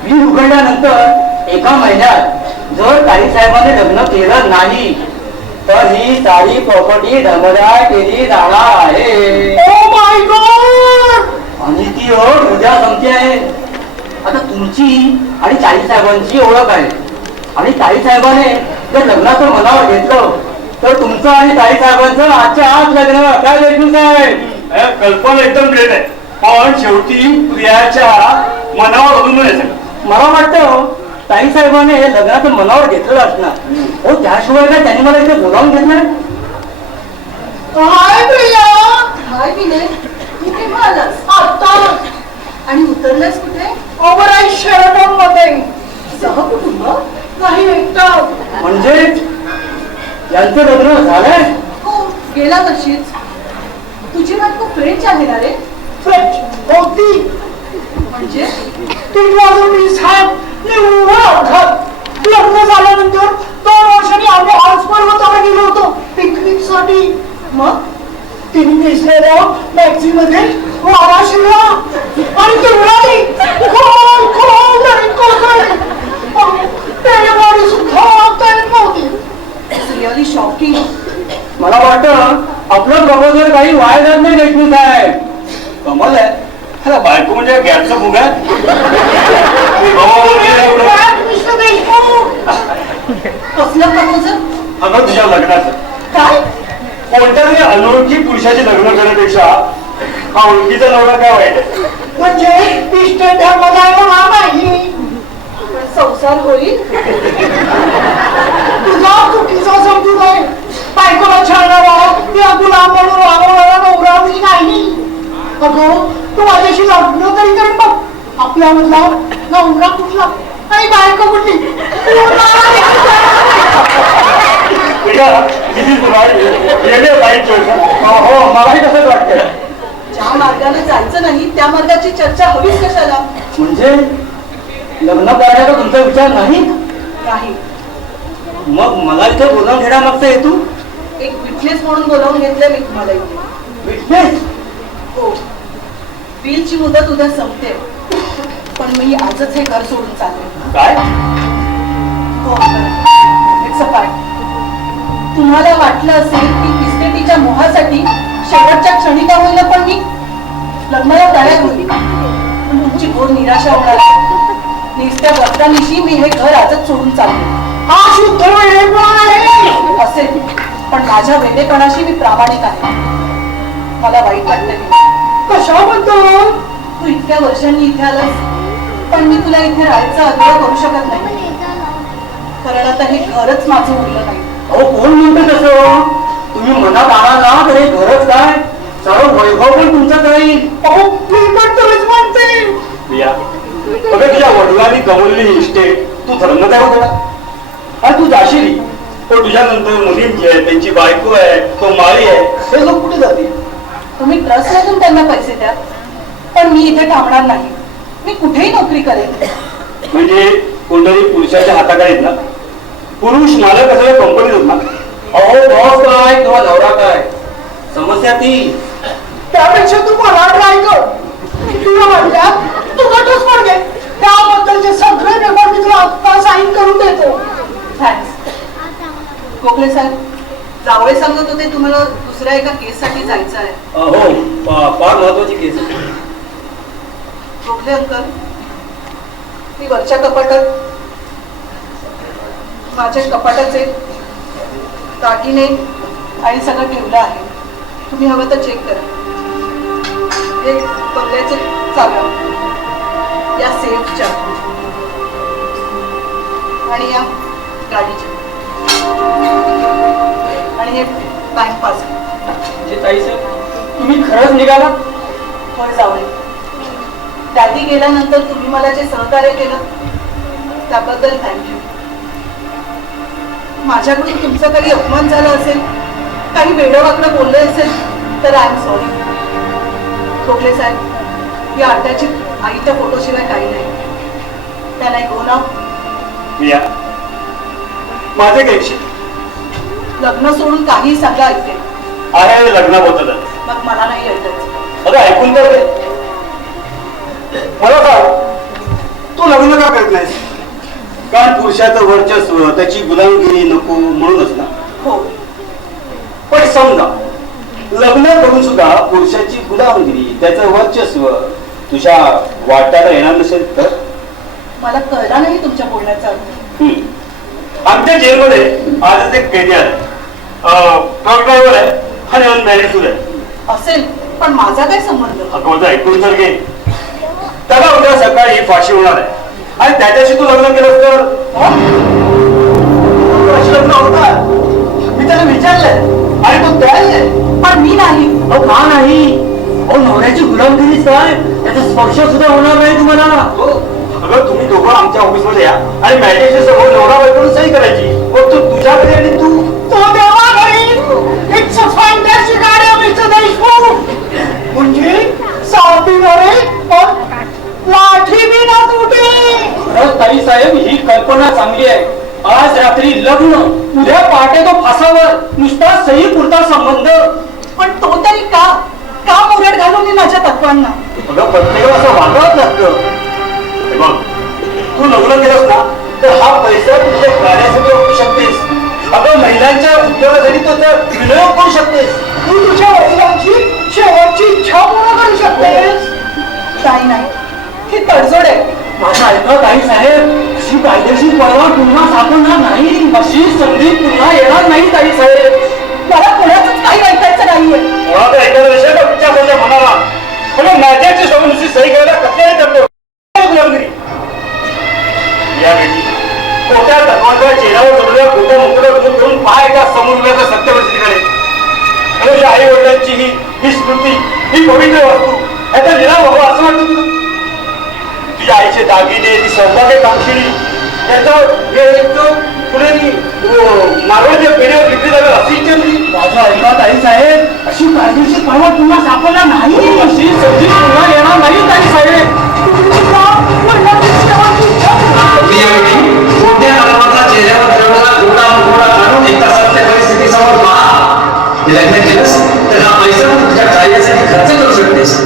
बिल उघडल्यानंतर 1 महिन्यात जर ताईसाहेबांनी लग्न केलं नाही तर ही सारी प्रॉपर्टी डमदार केली जाणार आहे. Oh my God. आणि ती ओळख उद्या संपते आहे. आता तुमची आणि ताईसाहेबांची ओळख आहे, आणि ताईसाहेबाने जर लग्नाचं मनावर घेतलं तर तुमचं आणि ताईसाहेबांचं आजच्या आज लग्न. काय देखील साहेब? कल्पना एकदम ग्रेट आहे, पण शेवटी प्रियाच्या मनावर अजून नाही सगळं. मला वाटतं ताईसाहेबाने लग्नाचं मनावर घेतलेलं असणार. हो, त्याशिवाय काय त्यांनी मला इथे बोलावून घेतलं? हाय प्रिया. हाय विनय, कुठे आलास? आता. आणि उतरलास कुठे? ओव्हराई शेरटॉन मध्ये. सहकुटुंब? नाही, एकटा. म्हणजे यांचं लग्न झालंय? हो, गेल्या वर्षीच. तुझी बायको फ्रेंच आहे ना रे? फ्रेंच होती. म्हणजे लग्न झाल्यानंतर 2 वर्षांनी आम्ही हॉस्पिटलवर गेलो होतो पिकनिक साठी. मग तिने नेसलेल्या मॅक्सी मध्ये वारा शिरला आणि ती उडाली. खोल खोल आणि कोसळली. बॉडी सुद्धा तयार नव्हती. Really shocking. मला वाटतं आपलं प्रपोजल काही वाया जात नाही देखील साहेब. कमाल आहे. अरे बायको म्हणजे गॅसचा फुगा आहे. कसलं प्रपोजल? अगं तुझ्या लग्नाचं काय? कोणत्या तरी अनोळखी पुरुषाची लग्न करण्यापेक्षा हा ओळखीचा नवरा काय वाईट आहे? म्हणजे इष्ट धर्मदाय नाही, संसार होईल. तुझा चुकीचा समजूत आहे. बायकोला छळणारा या गुलाम म्हणून वागवणारा नवरा मी नाही. अगं, तू माझ्याशी लग्न तरी कर बघ. आपल्यामधला नवरा कुठला आणि बायको कुठली? हो, मलाही तसंच वाटतं. ज्या मार्गाने जायचं नाही त्या मार्गाची चर्चा हवीच कशाला? म्हणजे लग्न करण्याचा तुमचा विचार नाही? नाही. मग मला इथे बोलावून घेण्यामागचा हेतू? एक विटनेस म्हणून बोलावून घेतलंय मी तुम्हाला इथे. विटनेस? हो, बिलची मुदत उद्या संपते, पण मी आजच हे घर सोडून चालले. काय? हो, इट्स अ फॅक्ट. तुम्हाला वाटलं असेल की इस्टेटीच्या मोहासाठी शेवटच्या क्षणी का होईना पण मी लग्नाला तयार होती, पण तुमची घोर निराशा होणार आहे. निस्त्या भक्तांनिशी मी हे घर आजच सोडून चालले. हा शुद्ध वेडेपणा आहे. असेल, पण माझ्या वेडेपणाशी मी प्रामाणिक आहे. मला वाईट वाटतं. कशाबद्दल? तू इतक्या वर्षांनी इथे आलास, पण मी तुला इथे राहायचा आग्रह करू शकत नाही, कारण आता हे घरच माझं उरलं नाही. अहो, कोण म्हणतं तसं? तुम्ही मनात आणाल ना तर हे घरच काय, सर्व वैभव पण तुमचं राहील. अहो, मी पण तुलाच म्हणते. प्रिया, बघा तुझ्या वडिलांनी गमवलेली इस्टेट तू धर्मदाय होता. आणि तू जाशील पण तुझ्यानंतर मुलींची आहे, त्यांची बायको आहे, तो माळी आहे, हे लोक कुठे जातील? तुम्ही ट्रस्टमधून त्यांना पैसे द्या, पण मी इथे थांबणार नाही. मी कुठेही नोकरी करेन. म्हणजे कोणतरी पुरुषाच्या हाताखालीत ना, पुरुष मालक असलेल्या कंपनीत होत ना. अहो बॉस काय किंवा नवरा काय, समस्या ती. त्यापेक्षा तू मला ट्राय कर. तुला म्हटल्या तू गटच पड घे. त्याबद्दलचे सगळे पेपर मी तुला आत्ता साईन करून देतो. थँक्स. गोखले साहेब, जावळे सांगत होते तुम्हाला दुसऱ्या एका केससाठी जायचं आहे. हो फार महत्वाची केस आहे. गोखले अंकल, मी वरच्या कपाटात माझ्या कपाटाचे दागिने आणि सगळं ठेवलं आहे. तुम्ही हवं तर चेक करा. हे बंगल्याचे चाव्या, या सेफच्या आणि या गाडीच्या आणि हे बँक पास. म्हणजे ताई साहेब तुम्ही खरंच निघाला? होय जावळे. डॅडी गेल्यानंतर तुम्ही मला जे सहकार्य केलं त्याबद्दल थँक्यू. माझ्याकडून तुमचा काही अपमान झाला असेल, काही वेडवाकडं बोलले असेल तर आय एम सॉरी. गोखले साहेब, या अड्ड्याची आईच्या फोटोशिवाय काही नाही. त्याला एक होणार. प्रिया, माझे काही लग्न सोडून काही सांगा ऐकते. आहे लग्नाबद्दल. मग मला नाही ऐकायचं. अगं ऐकून तर दे. मला सांग, तू लग्न का करत नाहीस? कारण पुरुषाचं वर्चस्व, त्याची गुलामगिरी नको म्हणूनच ना. हो, पण समजा लग्न करून सुद्धा पुरुषाची गुलामगिरी, त्याचं वर्चस्व तुझ्या वाट्याला येणार नसेल तर? मला कळला नाही तुमच्या बोलण्याचा अर्थ. आमच्या जेलमध्ये आजच एक कैदी आहे, ट्रक ड्रायव्हर आहे आणि अनमॅरिड सुद्धा आहे. असेल, पण माझा काय संबंध? अगोदर ऐकून तर घे. त्याला उद्या सकाळी फाशी होणार आहे आणि त्याच्याशी तू लग्न केलं तर अशी लग्न होतात. मी त्याला विचारलंय आणि तो तयार आहे. पण मी नाही. अहो का नाही? अहो नवऱ्याची गुलामगिरीच काय, त्याचा स्पर्श सुद्धा होणार नाही तुम्हाला. हो. अगं तुम्ही दोघं आमच्या ऑफिसमध्ये या आणि मॅजिस्ट्रेट समोर नवरा बायकोनं सही करायची. मग तो तुझ्याकडे आणि तू देवा घरी. It's a fantastic idea mister Deshmukh. म्हणजे सावटी नव्हे पण लाठी बी ना तुटे. खरंच ताई साहेब ही कल्पना चांगली आहे. आज रात्री लग्न, उद्या पहाटे तो फासावर, नुसता सही पुरता संबंध. पण तो तरी का का मुरड घालून मी माझ्या तत्वांना? अगं प्रत्येकाला असं वागावंच लागतं. हे बघ, तू लग्न केलंस ना तर हा पैसा तुझ्या कार्यासाठी वापरू शकतेस. अगं महिलांच्या उद्योगासाठी तो विनियोग करू शकतेस. तू तुझ्या वडिलांची शेवटची इच्छा पूर्ण करू शकतेस. काही नाही, ही तडजोड आहे. माझा ऐका ताई साहेब, अशी कायदेशीर परवा पुन्हा सापडणार नाही. अशी संधी पुन्हा येणार नाही ताई साहेब. मला कोणाचंच काही ऐकायचं नाहीये. मुळात ऐकायला नसेल तर तुमच्या माझ्या मनाला. पण माझ्याची सवय नुसती सही करायला कसल्याने करतो. गुलामगिरी या बेटी खोट्या तत्वांच्या चेहऱ्यावर जमलेल्या खोट्या मुकुटात करून पाय का समोर उभ्या सत्य परिस्थितीकडे. तुझ्या आई वडिलांची ही स्मृती, ही पवित्र वस्तू याचा निराव व्हावा असं वाटतं तुला? तुझ्या आईचे दागिने, ती सौभाग्य काक्षिणी याचं पुढे नारळाच्या पेढीवर विक्री झालं अशी इच्छा तुझी? माझा ऐका ताई साहेब, अशी कायदेशीर परवा पुन्हा सापडणार नाही. अशी संधी पुन्हा येणार नाही ताई साहेब. कोणत्या आरोपाचा चेहऱ्यावर दडवलेला गोडा मुखवटा काढून एक तासातल्या परिस्थितीसमोर पहा. लग्न केलंस तर हा पैसा तुझ्या कार्यासाठी खर्च करू शकतेस.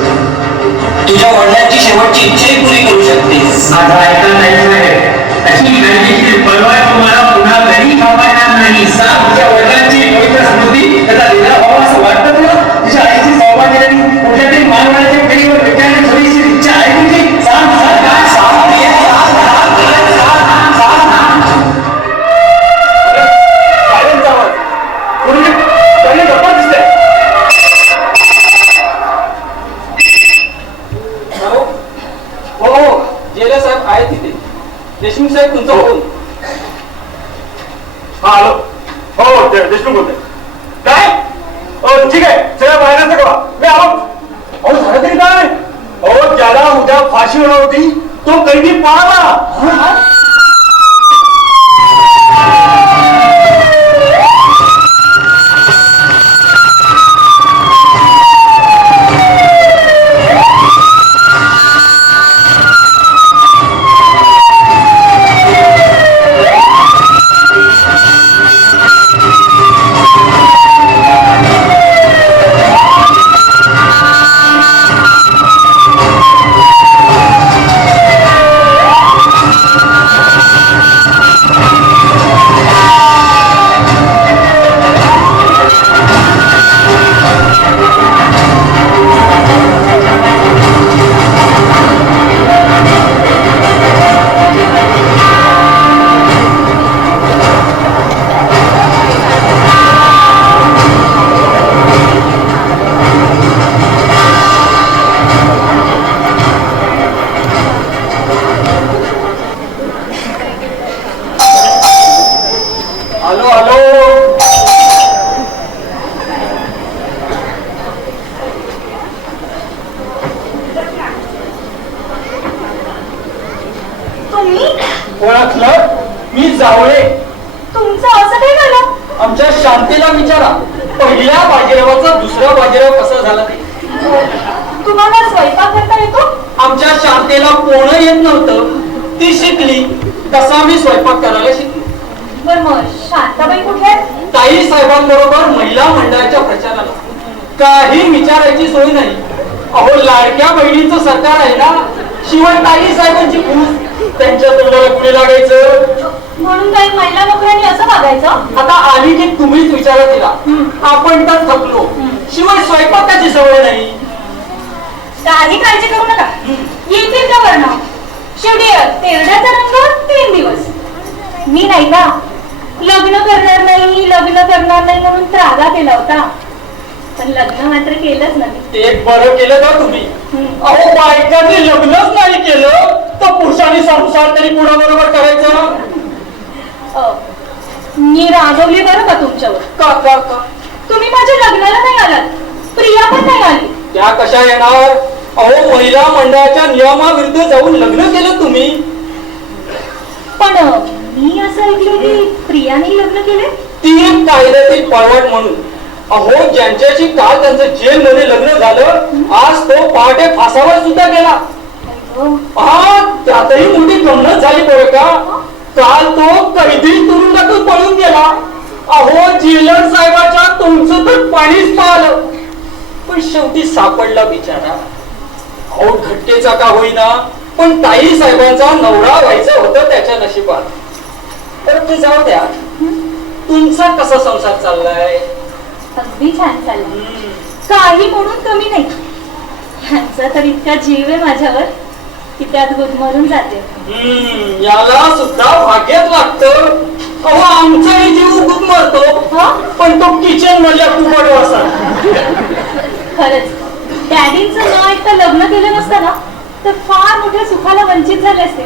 तुझ्या वडिलांची शेवटची इच्छाही पुरी करू शकतेस. माझा ऐका नाही साहेब, अशी कायदेशीर परवा तुम्हाला पुन्हा घरी थांबणार नाही. तुझ्या वडिलांची पवित्र स्मृती त्याचा निराव व्हावा असं वाटतं तुला? तुझ्या आईची सौभाग्याने कुठल्या तरी मानवाच्या पेढीवर विकण्याची थोडीशी इच्छा आहे तुझी? सांग सांग काय सांग. जेला साहेब आहे तिथे. देशमुख साहेब तुमचा फोन. हा हॅलो. हो देशमुख बोलतोय. काय? हो ठीक आहे, सगळ्या बाहेरच करा, मी आलो. अहो झालं तरी काय? अहो ज्याला उद्या फाशी होणार होती तो कैदी पळाला. जावळे. तुमचं असं काय झालं? आमच्या शांतीला विचारा, पहिल्या बाजीरावाचा दुसरा बाजीराव कसा झाला ते. तुम्हाला स्वयंपाक करता येतो? आमच्या शांतीला पोहणं येत नव्हतं, ती शिकली, तसा मी स्वयंपाक करायला शिकलो. बर मग शांताबाई कुठे आहेत? ताई साहेबांबरोबर महिला मंडळाच्या प्रचाराला. काही विचारायची सोय नाही. अहो लाडक्या बहिणीचं सरकार आहे ना, शिवाय ताई साहेबांची फूस त्यांच्या तोंडाला कुणी लागायचं. म्हणून काही महिला नोकऱ्यांनी असं वागायचं? आता आली की तुम्हीच विचारा तिला. आपण तर थकलो, शिवाय स्वयंपाकाची सवय नाही. काही काळजी करू नका, येतील का वर्ण. शेवटी तेरड्याचा रंग 3 दिवस. मी नाही का लग्न करणार नाही म्हणून त्रागा केला होता, पण लग्न मात्र केलंच नाही. ते बरं केलं का तुम्ही. अहो बायकांनी लग्नच नाही केलं तर पुरुषांनी संसार तरी कुणाबरोबर करायचा. मी रागवली बरं का तुमच्यावर. का तुम्ही माझ्या लग्नाला नाही आलात, प्रिया पण नाही आली. त्या कशा येणार. अहो महिला मंडळाच्या नियमाविरुद्ध जाऊन लग्न केलं तुम्ही. पण मी असं ऐकलं की प्रियाने लग्न केले. ती एक कायद्यातील पळवाट म्हणून. अहो ज्यांच्याशी काल त्यांचं जेलमध्ये लग्न झालं, आज तो पहाटे फासावर सुद्धा गेला. हा त्यातही मोठी गंमत झाली बरं का. काल तो कैदी तुरुंगातून पळून गेला. अहो जेलर साहेबाच्या तुमचं तर पाणीच पाहिलं, पण शेवटी सापडला बिचारा. अहो घट्टेचा का होईना, पण ताई साहेबांचा नवरा व्हायचं होतं त्याच्या नशिबात. तर ते जाऊ द्या, तुमचा कसा संसार चाललाय. अगदी छान चाललं, काही म्हणून कमी नाही. ह्यांचा तर इतका जीव आहे माझ्यावर की त्यात गुदमरून जाते. याला सुद्धा भाग्यच लागतं. अहो आमचाही जीव गुदमरतो, पण तो किचन मधल्या कुबड वासा. खरंच डॅडींचं न ऐकता लग्न केलं नसतं ना तर फार मोठ्या सुखाला वंचित झाले असते.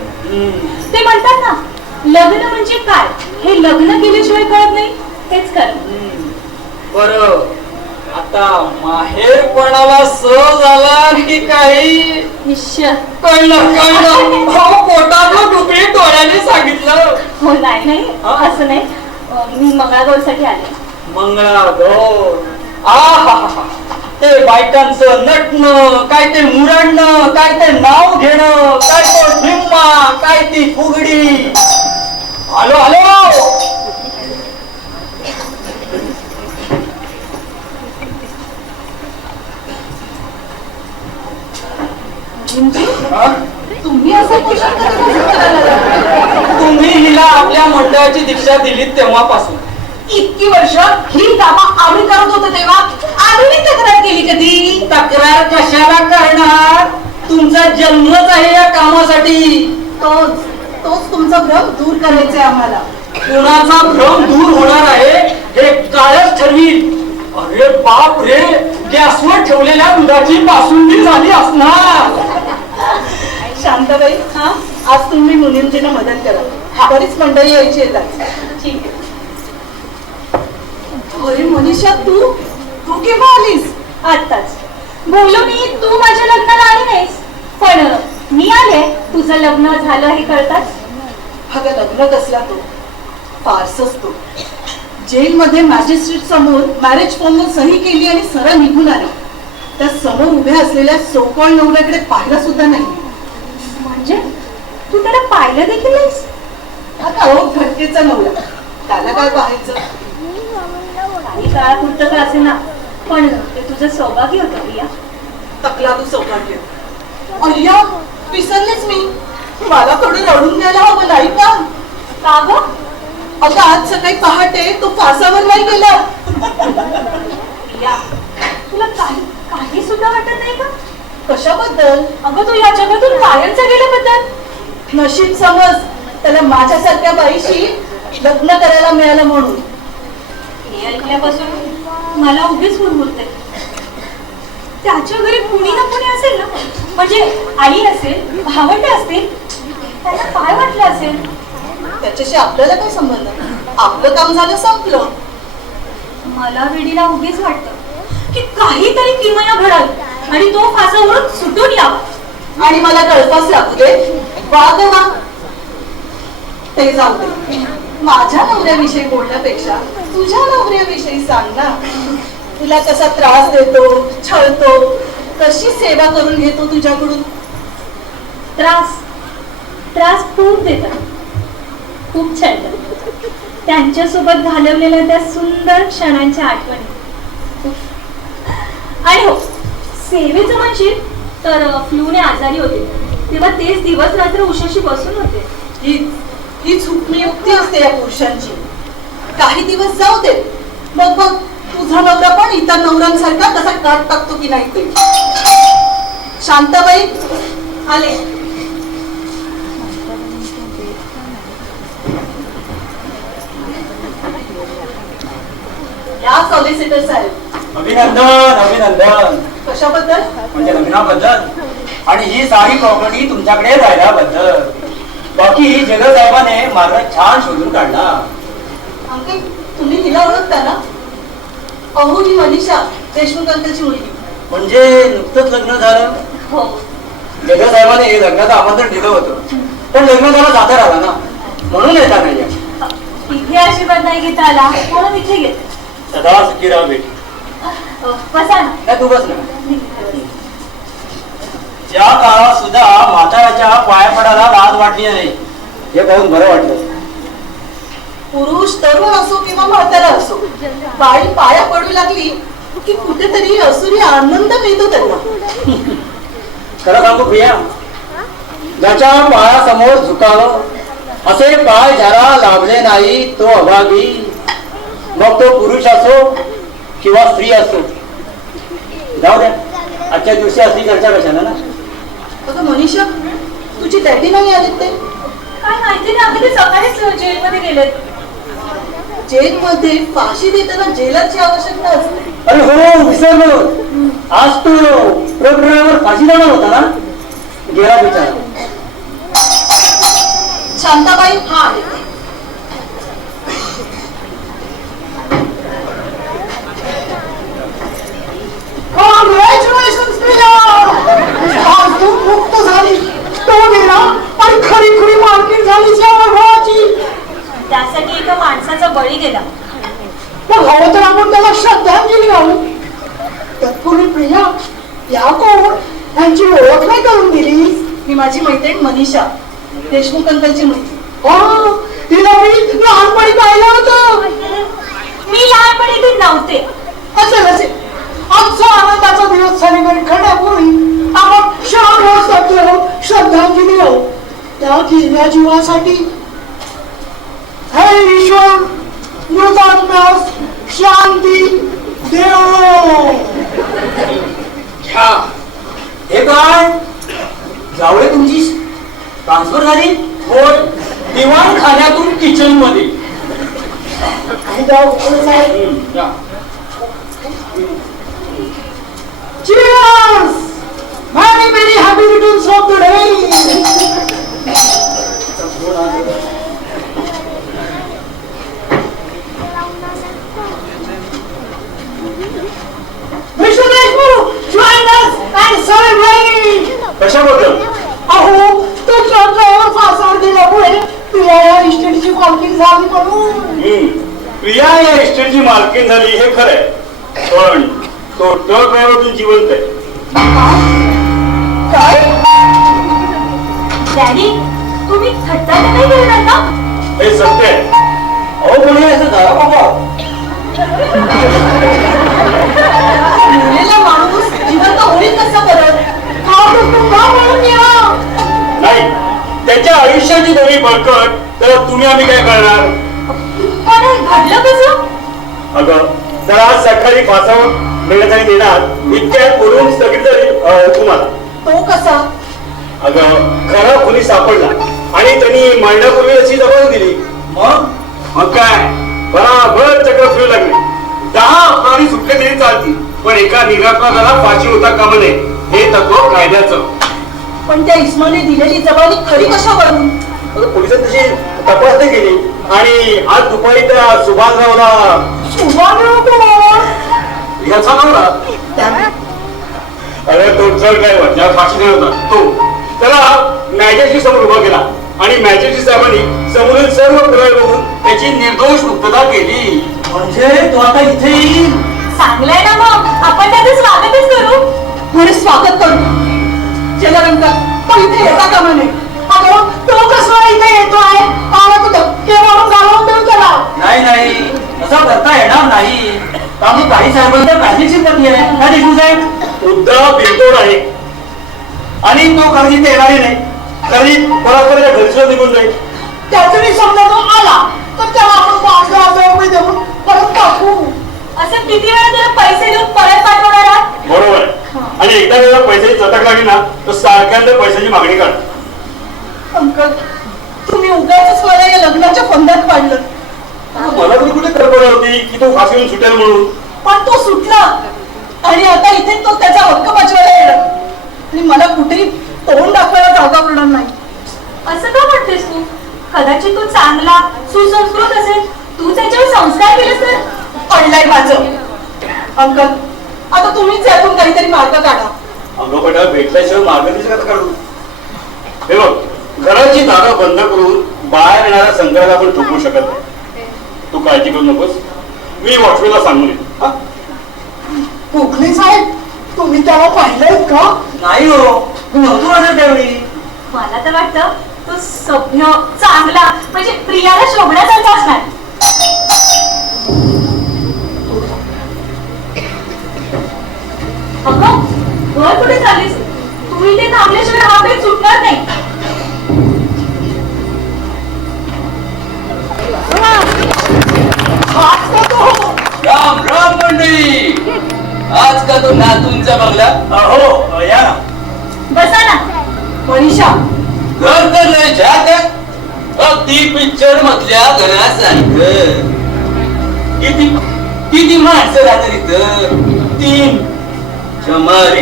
ते म्हणतात ना, लग्न म्हणजे काय हे लग्न केल्याशिवाय कळत नाही, हेच खरं. बरं आता माहेरपणाला सहज आला की काही कळलं. पोटातलं डुकरी डोळ्याने सांगितलं. हो नाही असं नाही, मी मंगळागौरसाठी आले. मंगळागौर. आहा, ते बायकांचं नटणं, काय ते मुरडणं, काय ते नाव घेणं, काय तो झिम्मा, काय ती फुगडी. Hello hello. तुम्ही असं पोषण करायला लागला? तुम्ही हिला आपल्या मंडळाची दीक्षा दिली तेव्हापासून. इतकी वर्ष ही कामं आम्ही करत होतो तेव्हा आम्ही तक्रार केली कधी? तक्रार कशाला करणार, तुमचा जन्मच आहे या कामासाठी. तोच तुमचा भ्रम दूर करायचा आहे आम्हाला. कुणाचा भ्रम दूर होणार आहे हे काळच ठरवील. अरे बाप रे, गॅसवर ठेवलेल्या दुधाची बासुंदी झाली असणार. शांताबाई, आज तुम्ही मुलींजींना मदत करा, बरीच मंडळी यायची येतात. ठीक आहे. अरे मनीषा, तू केव्हा आलीस? आत्ताच. बोलू मी, तू माझ्या लग्नाला आली नाहीस, पण मी आले तुझं लग्न झालं हे कळताच. अगं लग्न कसला तो, फारसच तो. जेलमध्ये मॅजिस्ट्रेट समोर मॅरेज फॉर्मवर सही केली आणि सरळ निघून आली. त्या समोर उभ्या असलेल्या सोकॉल नवऱ्याकडे पाहिलं सुद्धा नाही. म्हणजे तू त्याला पाहिलं देखील नाहीस? आता हो घटकेचा नवरा, त्याला काय पाहायचं. काही काळापुरतं का असे ना, पण ते तुझं सौभाग्य होतं प्रिया. तकला तू सौभाग्य. अय्या, विसरलेच मी. मला थोडं रडून द्यायला हवं नाही का? का ग? आता आज सकाळी पहाटे तो फासावर नाही गेला. प्रिया, तुला काही सुद्धा वाटत नाही का? कशाबद्दल? अगं तू या जगातून कायमचं गेल्याबद्दल. नशीब समज त्याला माझ्यासारख्या बाईशी लग्न करायला मिळालं म्हणून. हे ऐकल्यापासून मला उभीच मुरमुरते. त्याच्या घरी कुणी ना कुणी असेल ना, म्हणजे आई असेल, भावंड असतील, त्यांना काय वाटलं असेल? त्याच्याशी आपल्याला काय संबंध? आपलं काम झालं, संपलं. मला वेडीला उभीच वाटतं की काहीतरी किमया घडावी आणि तो फासावरून सुटून यावा. आणि मला कळपास लागू दे. वा ग वा, ते जाऊ दे. माझ्या नवऱ्याविषयी बोलण्यापेक्षा तुझ्या नवऱ्याविषयी सांग ना. तुला कसा त्रास देतो, छळतो, कशी सेवा करून घेतो तुझ्याकडून. त्रास खूप देतात, खूप छळतात. त्यांच्यासोबत घालवलेल्या त्या सुंदर क्षणांच्या आठवणी. आणि हो, सेवेचं म्हणशील तर फ्लूने आजारी होते तेव्हा तेच दिवस रात्र उशाशी बसून होते. ही युक्ती असते या पुरुषांची. काही दिवस जाऊ दे, मग बघ तुझा नवरा पण इतर नवऱ्यांसारखा तसा काट टाकतो की नाही ते. शांताबाई आले. या सॉलिसिटर साहेब. अभिनंदन. कशाबद्दल? म्हणजे लग्नाबद्दल आणि ही सारी प्रॉपर्टी तुमच्याकडे राहिल्याबद्दल. बाकी जगत साहेबाने मार्ग छान शोधून काढला. अंकल, तुम्ही हिला ओळखता ना? अहो, ही मनीषा, देशमुख अंकलची मुलगी. म्हणजे नुकतंच लग्न झालं. हो, जगत साहेबाने लग्नाचं आमंत्रण दिलं होतं, पण लग्न झालं जाता राहिला ना, म्हणून येता नाही. इथे आशीर्वाद नाही घेता आला म्हणून इथे घेते. सदा सुखी राहा बेटी. बसा ना. नाही तू बस ना. या काळात सुद्धा म्हाताऱ्याच्या पाया पडायला लाज वाटली नाही, हे पाहून बरं वाटलं. पुरुष तरुण असो किंवा म्हातारा असो, बाई पाया पडू लागली की कुठेतरी असुरी आनंद मिळतो त्यांना. खरं सांगू प्रिया, ज्याच्या पायासमोर झुकावं असे पाय ज्याला लाभले नाही तो अभागी, मग तो पुरुष असो किंवा स्त्री असो. जाऊ द्या, आजच्या दिवशी असली चर्चा कशाला ना. अगं मनीषा, तुझी डॅडी नाही आले ते? काय माहिती नाही, अगदी सकाळीच जेलमध्ये गेलेत. जेलमध्ये फाशी देताना जेलाची आवश्यकता असते. अरे हो, विसरलो. आज तो ट्रक ड्रायव्हर फाशी जाणार होता ना, गेला बिचारा. शांताबाई हा आले. कॉंग्रॅच्युलेशन्स प्रिया, आज तू मुक्त झाली. तो गेला आणि खरी खरी मालकीण झालीस या वैभवाची. त्यासाठी एका माणसाचा बळी गेला. मग हवं तर आपण त्याला श्रद्धांजली वाहू. तत्पूर्वी प्रिया, या कोण, यांची ओळख नाही करून दिलीस? ही माझी मैत्रीण मनीषा, देशमुख अंकलची मुलगी. तिला मी लहानपणी पाहिलं होतं. मी लहानपणी इथे नव्हते. असेल आजचा आनंदाचा दिवस सेलिब्रेट करण्यापूर्वी आपण श्रद्धांजली वाहू त्या गेल्या जीवासाठी. हे ईश्वर, मृतात्म्यास शांती देव. हे काय जावळे, तुमची ट्रान्सफर झाली? होय, दिवाण खाण्यातून किचन मध्ये. Cheers! Many, many happy returns of the day! Mr. Deshmukh, join us and celebrate! कशाबद्दल? अहो, तो ट्रक ड्रायव्हर फासावर गेल्यामुळे प्रिया या इस्टेटची मालकीण झाली म्हणून. प्रिया या इस्टेटची मालकीण झाली हे खरंय, पण तो ट्रक ड्रायव्हर जिवंत आहे. काय? डॅडी, तुम्ही थट्टा तर नाही करणार ना? हे सत्य आहे. अहो कोणी असं झालं बाबा. मेलेला माणूस जिवंत होईल कसं परत? नाही, त्याच्या आयुष्याची थोडी बळकट तर तुम्ही आम्ही काय करणार? पण हे घडलं कसं? अगं, तर आज सकाळी फासावर मिळत देणार इतक्यात बोलून स्थगित झाली तुम्हाला. तो कसा? अगं, खरा खुनी सापडला आणि त्यांनी मरण्यापूर्वी अशी जबाब दिली. मग काय, बराबर चक्र फिरू लागली. 10 प्राणी सुटले तरी चालतील, पण एका निरापराधाला फाशी होता कामा नये, हे तत्व कायद्याचं. पण त्या इस्माने दिलेली जबानी खरी कशावरून? पोलिसांनी तशी तपासणी केली आणि आज दुपारी त्या सुभाषरावला याचा नवरा, अरे तो ट्रक ड्रायव्हर ज्या फाशी देत होता तो, त्याला मॅजिस्ट्रेट समोर उभा केला आणि मॅजिस्ट्रेट साहेबांनी समोरील सर्व पुरावे बघून त्याची निर्दोष मुक्तता केली. म्हणजे तो आता इथे येईल. चांगलंय ना मग, आपण त्याचं स्वागतच करू. म्हणे स्वागत करू. चंद्रकांत, तो इथे येता कामा नये. अगं, तो कसं इथे येतोय? आला तो धक्के मारून घालवून देऊ त्याला. नाही असं करता येणार नाही. कारण काही साहेबांचा काळजीची पत्नी आहे ना देशमुख साहेब. मुद्दा बिलतोड आहे आणि तो कधी येणारी नाही. कधी परस्पराच्या घरी सुद्धा निघून जाईल. त्यातूनही समजा तो आला तर त्याला आपण 5,000 रुपये देऊन परत टाकू. असं किती वेळा त्याला पैसे देऊन परत पाठवणार आहात? बरोबर. आणि एकदा वेळेला पैशाची चटक लागली ना तर सारख्यांदा पैशाची मागणी कर. अंकल, तुम्ही उगाच मला या लग्नाच्या फंदात पाडलं. मला तरी कुठे कल्पना होती की तो फाशी येऊन सुटेल म्हणून. पण तो सुटला आणि आता इथे तो त्याचा हक्क बजवायला येणार आणि मला कुठेही तोंड दाखवायला जागा पडणार नाही. असं का म्हणतेस तू? कदाचित तू चांगला सुसंस्कृत असेल, तू त्याच्यावर संस्कार केलेस तर. पडलाय माझं. अंकल, आता तुम्हीच यातून काहीतरी मार्ग काढा. अंगपटा भेटल्याशिवाय मार्गदर्शन कसं काढू? हे बघ, घराची दारं बंद करून बाहेर येणाऱ्या संकटाला आपण चुकवू शकत नाही. तू काळजी करू नकोस, मी वॉचमॅनला सांगून येईन. हा? गोखले साहेब, तुम्ही त्याला पाहिलंय का? नाही हो, तू नव्हतो माझ्या त्यावेळी. मला तर वाटतं तो सभ्य, चांगला, म्हणजे प्रियाला शोभण्यासारखा असणार. अगं, घर कुठे चाललीस? तू इथे थांबल्याशिवाय हा पेच सुटणार नाही. राम राम मंडळी. आज का तो नातूंचा बंगला? हो या ना. बसा ना. मनीषा, घर तर लय छान आहे. अगदी पिक्चर मधल्या घरासारखं. किती किती माणसं राहतात इथं? 3. शंभर.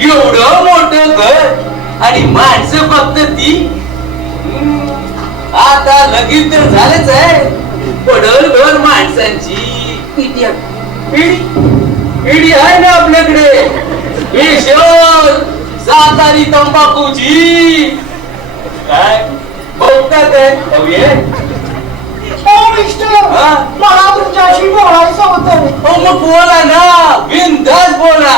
एवढं मोठं घर आणि माणसं फक्त 3. आता लगीन तर झालंच आहे. पडल घर माणसांची. पिढी आहे ना आपल्याकडे. ही शोध सातारी तंबाखूची. काय बघता काय हवे? हो मिस्टर, हा? मला तुमच्याशी बोलायचं होतं. हो मग बोला ना, बिनधास्त बोला.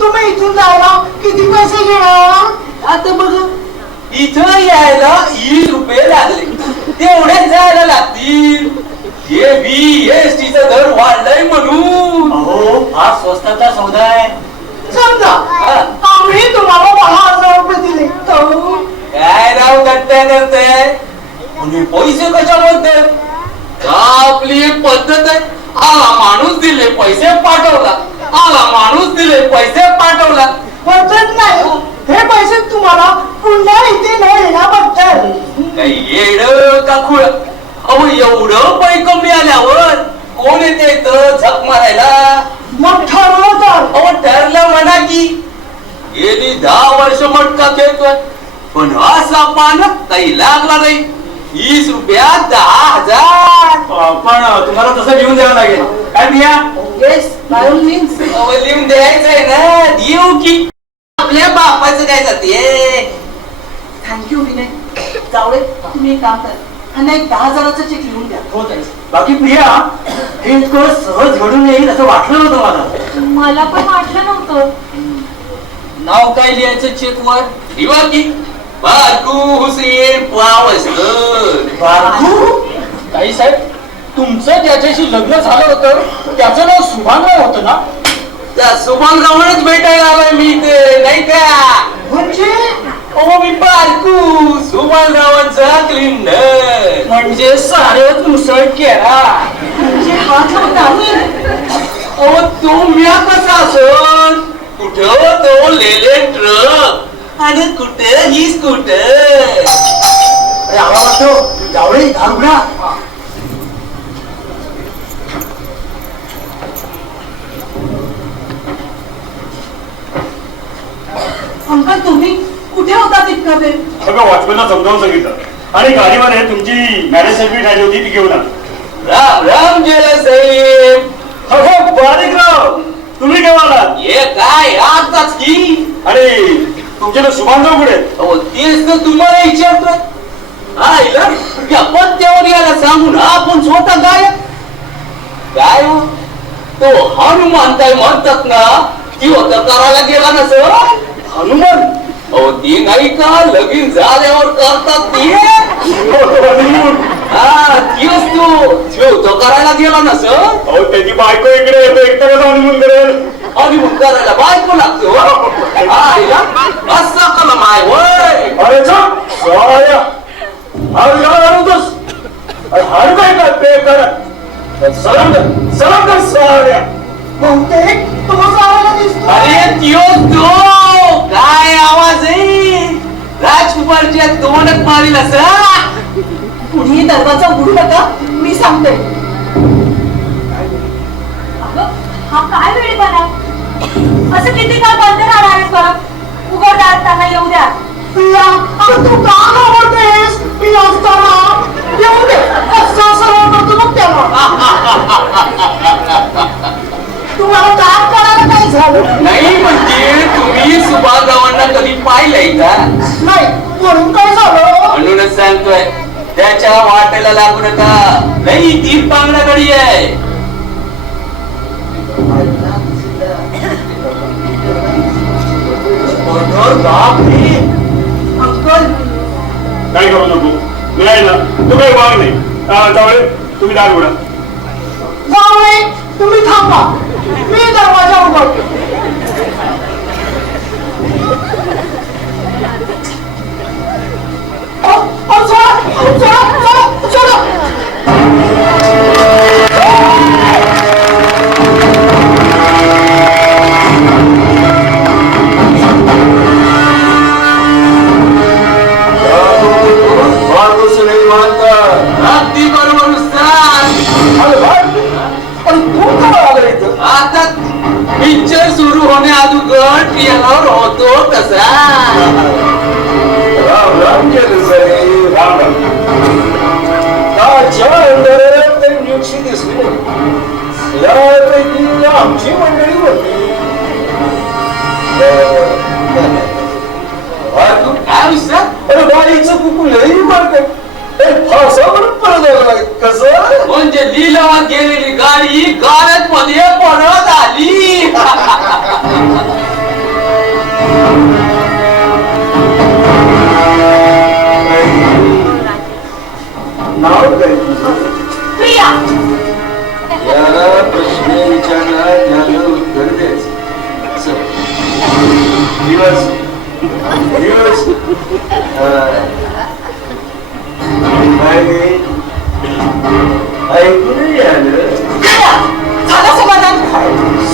तुम्ही इथून जायला किती पैसे घेणार? आता बघा, इथं यायला 20 रुपये लागले. तेवढेच जायला लागतील. हे BST चा दर वाढलाय म्हणून. अहो, हा स्वस्ताचा सौदा आहे. समजा हा. आम्ही तुम्हाला 10,000 रुपये दिले तर काय राव गट्ट्या करताय? तुम्ही पैसे कशावर देत? का आपली एक पद्धत आहे. आला माणूस दिले पैसे पाठवला. आला माणूस दिले पैसे पाठवला. पद्धत नाही. हे पैसे तुम्हाला पुन्हा इथे न येण्याबद्दल. काही येड का खुळ? अहो एवढं पैकं मिळाल्यावर कोण येते इथं झक मारायला? मग ठरवलं तर अहो ठरलं म्हणा की. गेली 10 वर्ष मटका खेळतोय पण असा पान काही लागला नाही. 20 रुपयात 10,000. पण तुम्हाला तसं लिहून द्यावं लागेल. काय बिया? Yes, by all means. अहो लिहून द्यायचंय ना, देऊ की. आपल्या बापाचं काय जाते? थँक्यू विनय. जावळे, तुम्ही एक काम करा. ह्यांना एक 10,000चा चेक लिहून द्या. हो ताई. बाकी प्रिया, हे इतकं सहज घडून येईल असं वाटलं नव्हतं मला. मला पण वाटलं नव्हतं. नाव काय लिहायचं चेकवर? लिहा की बारकू हुसेन पावसकर. बारकू? ताई साहेब, तुमचं ज्याच्याशी लग्न झालं होतं त्याचं नाव सुभानराव होतं ना? त्या सुभानरावणच भेटायला आलोय मी इथे, नाही का? म्हणजे अहो मी बारकू सुभानरावांचा क्लिंडर. म्हणजे सारेच मुसळ केला. म्हणजे हात होता. अहो तो म्या कसा असन? कुठं तो लेले ट्रक आणि कुठं ही स्कूटर. अरे आवाज वाटतो. जावळे धारुडा. अंकल, तुम्ही कुठे होता तितका वेळ? सगळं वॉचमॅनला समजावून सांगितलं आणि गाडीवर तुमची मॅरेज सर्टिफिकेट आली होती ती घेऊन आला. राम राम जय साहेब. अहो बारीकराव, तुम्ही केव्हा आलात? हे काय आताच की. आणि तुमच्याकडे सुभानराव कुठे? अहो तेच तर तुम्हाला विचारतोय. आईला या पत्त्यावर याला सांगून आपण स्वतः गायब. काय हो? तो हनुमान काय म्हणतात ना, ती होता करायला गेला ना सर. हनुमान अहो ती नाही का लगीन झाल्यावर करतात ती. हा ती असतो तो करायला गेला ना सर. अहो त्याची बायको इकडे येतो, एकट्याला हनुमान करेल. हनुमान करायला बायको लागतो. आईला असं कला माय वय. अरे साया अरे यार होतोस हर काय करते कर सलाम कर साया. बहुतेक तो जायला दिसतो. अरे तो काय आवाज आहे. राजकुमारच्या तोंडात मारील असं. कुणी दरवाजा उघडू नका, मी सांगते. अगं, हा काय वेळेपणा. असं किती काळ बंद राहणार आहेस बरं. उघडदार त्यांना येऊ द्या. प्रिया, अगं तू का आवडतेस मी असताना. येऊ दे, असं सरळ करतो मग त्याला. तुम्हाला दार पडायला काय झालं. नाही म्हणजे तुम्ही सुभाषरावांना कधी पाहिलंय का. नाही म्हणून काय झालं. म्हणूनच सांगतोय त्याच्या वाटेला लागू नका. नाही ती पांगणाकडे आहे. अंकल काय करू नको मी आहे ना, तू काही वाग नाही. त्यावेळी तुम्ही दार उघडा. जावई, तुम्ही थांबा, मी दरवाजा उघडतो. अगदी बरोबर सांग. आता पिक्चर सुरू होण्या अगोदर टियावर होतो कसा. राम राम केलं सरे राम राम. काच्या अंधारात काही नियुक्ती दिसली नाही. यापैकी आमची मंडळी होती. काय विषय. अरे बाईचं कुकू लई मारते. फासावर परत आला कसं. म्हणजे लिलावात गेलेली गाडी गाड्यात मध्ये पडत आली. नाव काय तुझं. प्रिया, याला प्रश्न विचारला त्याला उत्तर द्यायचं. दिवस दिवस ऐकून आलं. झालं समाधान.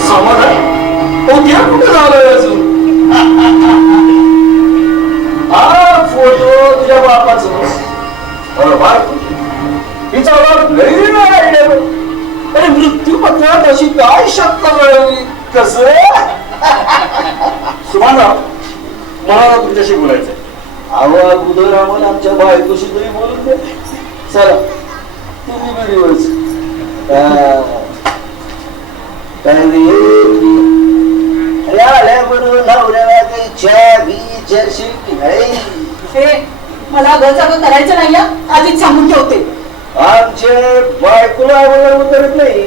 समाधान उद्या कुठे झालंय अजून. हा फोटो तुझ्या बापाचं. तिचा बाप लई आयडिया. अरे मृत्यूपत्रात अशी काय शक्य मिळवली कसं. सुभानराव मला तुमच्याशी बोलायचंय. आवा अगोदर आम्हाला आमच्या बायकोशी तरी बोलून दे. चला तुम्ही व्हिडिओच आल्याबरोबर नवऱ्याला काही चहा बी चर्ची की नाही. हे मला गचागं करायचं नाही हं. आधीच सांगून ठेवते. आमच्या बायकोला बोलावं करत नाही,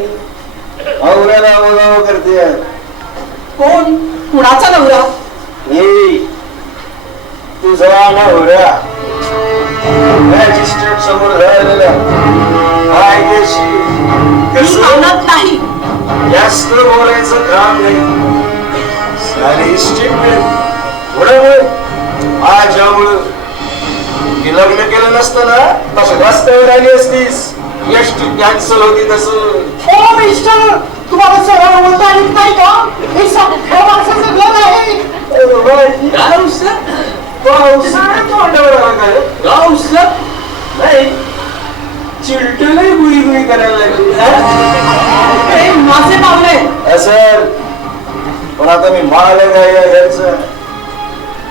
नवऱ्याला बोलावं करते. कोण कुणाचा नवरा. हे तुझा नवरा मॅजिस्ट्रेट समोर झालेला कायदेशी मी कसं मानत नाही. जास्त बोलायचं काम नाही. सारी स्टेटमेंट बरोबर माझ्यामुळं की लग्न केलं नसतं ना तसं जास्त वेळ राहिली असतीस. एसटी कॅन्सल होती तसं. ओ मिस्टर, तुम्हाला सरळ बोलता येत नाही का. हे सगळ्या माणसाचं घर आहे. काय विषय. पाऊस तोंडावर आला काय. काय विषय. नाही चिलटलही गुई गुई करायला लागली. हे माझे पावले. असं पण आता मी मालक आहे या घरचा.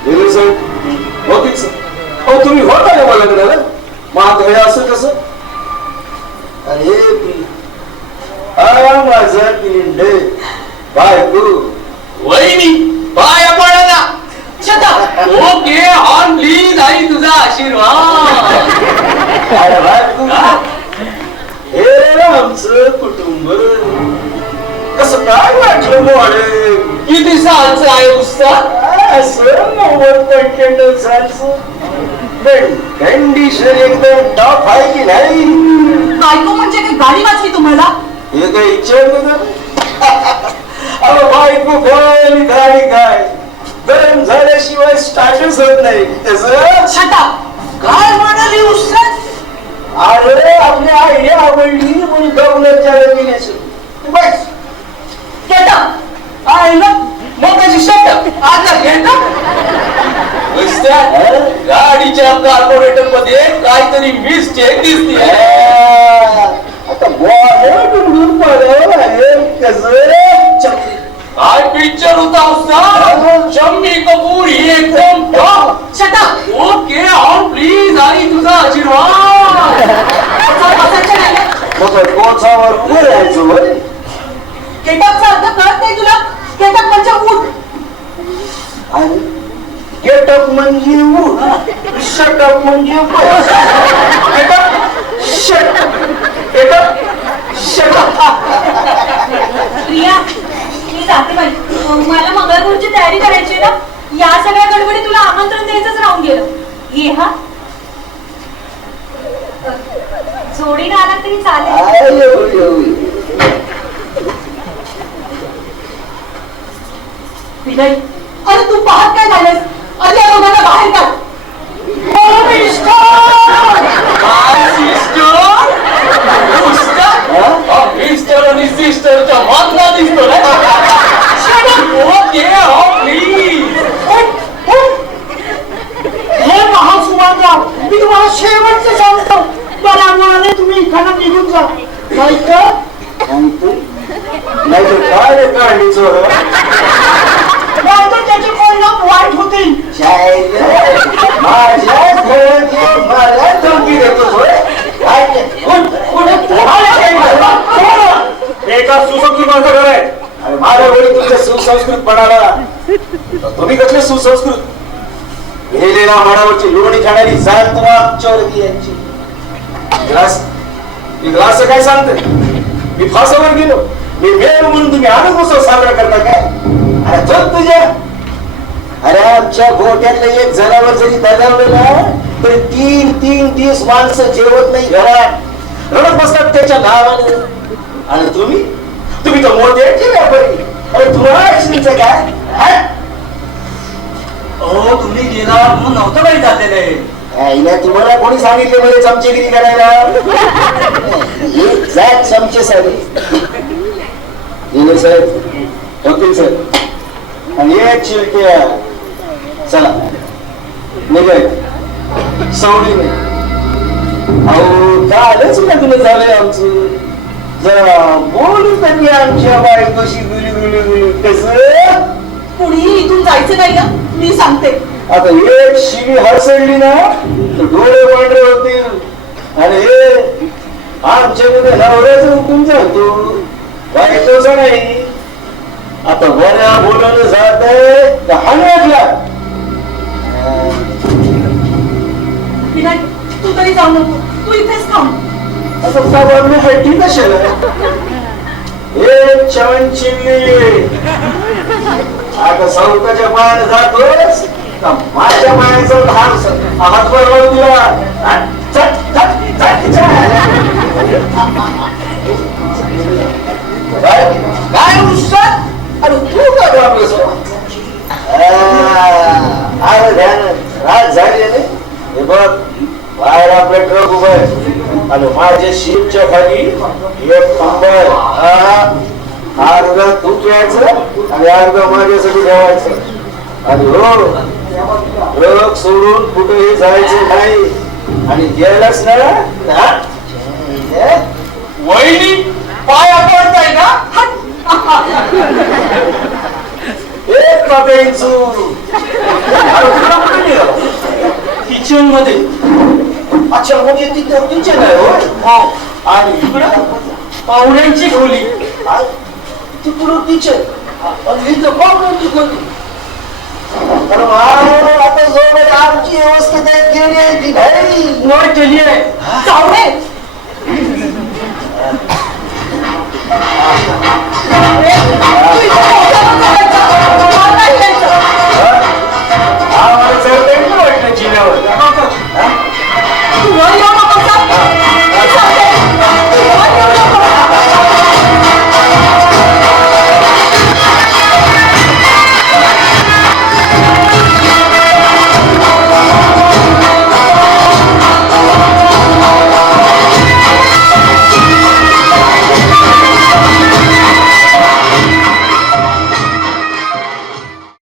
दिली सर होतीच. हो तुम्ही होता का मला लग्नाला. मग हे असं कसं. अरे हा माझा पिंड बायको वहिनी पाया पडा. शता ओके ऑन प्लीज आई तुझा आशीर्वाद. अरे बायको, हे आमचं कुटुंब कसं काय वाटलं मोडे? किती सालचं आहे उस्ताद? असं 90 सालचं कंडिशन एकदम टॉप आहे की नाही? बायको म्हणजे काही गाडी वाचली तुम्हाला? हे काही इच्छा अरे बायको काय आणि गाडी काय गरम झाल्याशिवाय स्टार्टच होत नाही त्याचं. छटा काय म्हणाली उस्ताद? अरे आपली आई आवडली म्हणून गवण्याच्या रंगिण्याची बस केटा आईला मग त्याची शट आता केटा उस्ताद, गाडीच्या कार्बोरेटर मध्ये काहीतरी मिस्टेक दिसते. आता बॉल पडलं आहे कसं काय पिक्चर होता उस्ताद? शम्मी कपूर ही एकदम टॉप. छटा ओके ऑन प्लीज आई तुझा आशीर्वाद. बसायचं नाही. मग कोचावर उभं राहायचं बरं. केटअपचा अर्थ कळत नाही तुला? केटअप म्हणजे उठ. आणि गेटअप म्हणजे उठ, शटअप म्हणजे बस. Get up shut up, get up shut up. Priya मी जाते बाई. मला मंगळगौरची तयारी करायची आहे ना. या सगळ्या गडबडी तुला आमंत्रण द्यायचंच राहून गेलं. ये हा जोडीनं आला तरी चालेल. विनय अरे तू पाहत काय झालंस? अरे या दोघांना बाहेर काढ. मिस्टर आणि सिस्टरच्या मधला दिसतो ना. Okay on please. हे पहा सुभानराव, मी तुम्हाला शेवटचं सांगतो. बराबराने तुम्ही इथं निघून जा. नाही तर नाही तर काय रे काढणीचं नाहीतर त्याचे परिणाम वाईट होतील. माझ्या घरात मला धमकी देतोस होय? एका सुसंस्कृत माणसं घर आहे आणि माझ्या वेळी तुमच्या सुसंस्कृतपणाला तुम्ही कसले सुसंस्कृत? गेलेल्या माडावरची लोणी खाणारी जाण तुमच्यावरती यांची. ग्लास काय सांगते? मी फासावर गेलो, मी वेळ म्हणून तुम्ही आनंद उत्सव साजरा करता काय? अरे चल तुझ्या. अरे आमच्या गोट्यातलं एक जनावर जरी दगावलं ना तर 3 दिवस माणसं जेवत नाही घरात, रडत बसतात त्याच्या नावाने. आणि तुम्ही तर मोत्याचे व्यापारी. अरे तुम्हाला काय? हो तुम्ही गेला म्हणून नव्हतं काही झालेलं. तुम्हाला कोणी सांगितले मध्ये चमचेगिरी करायला? एक जात चमचे साहेब, साहेब, वकील साहेब आणि एक चिलक्या. चला निघाय सवडी नाही. अहो कालच लग्न झालंय आमचं. जरा बोलू तरी आमच्या बायकोशी गुली कसं. कुणीही इथून जायचं नाही ना, मी सांगते. आता एक शिवी हरसडली ना तर डोळे पांढरे होतील. आणि हे आमच्याकडे नवऱ्याचं हुकूम जातो, बायकोचा नाही. आता बऱ्या बोलवलं जात आहे हाणला. विनय तू तरी जाऊ नको, तू इथेच थांब. असं साबण हट्टी कशाला? हे छान चिमणी आता सौकाच्या पायाने जातोस का माझ्या पायाचा हातवर लावून दिला. काय उस्ताद? अरे तू का घाबरलास? अरे ध्यान रात झाली आहे. हे बघ बाहेर आपलं ट्रक उभं आहे आणि माझ्या शीपच्या खाली एक खांब आहे. अर्धा तू घ्यायचं आणि अर्धा माझ्यासाठी ठेवायचं. आणि हो ट्रक सोडून कुठेही जायचं नाही. आणि गेलाच ना वहिनी पाय पडताय ना. एक बाबेंचू किचन मध्ये. अच्छा म्हणजे तिथं किचन आहे हो. आणि इकडं पाहुण्यांची खोली. तिकडून किचन आणि इथं पाहुण्यांची खोली. अरे आता आमची व्यवस्थित केली आहे की नाही? नोट केली आहे. चावडे तू इथे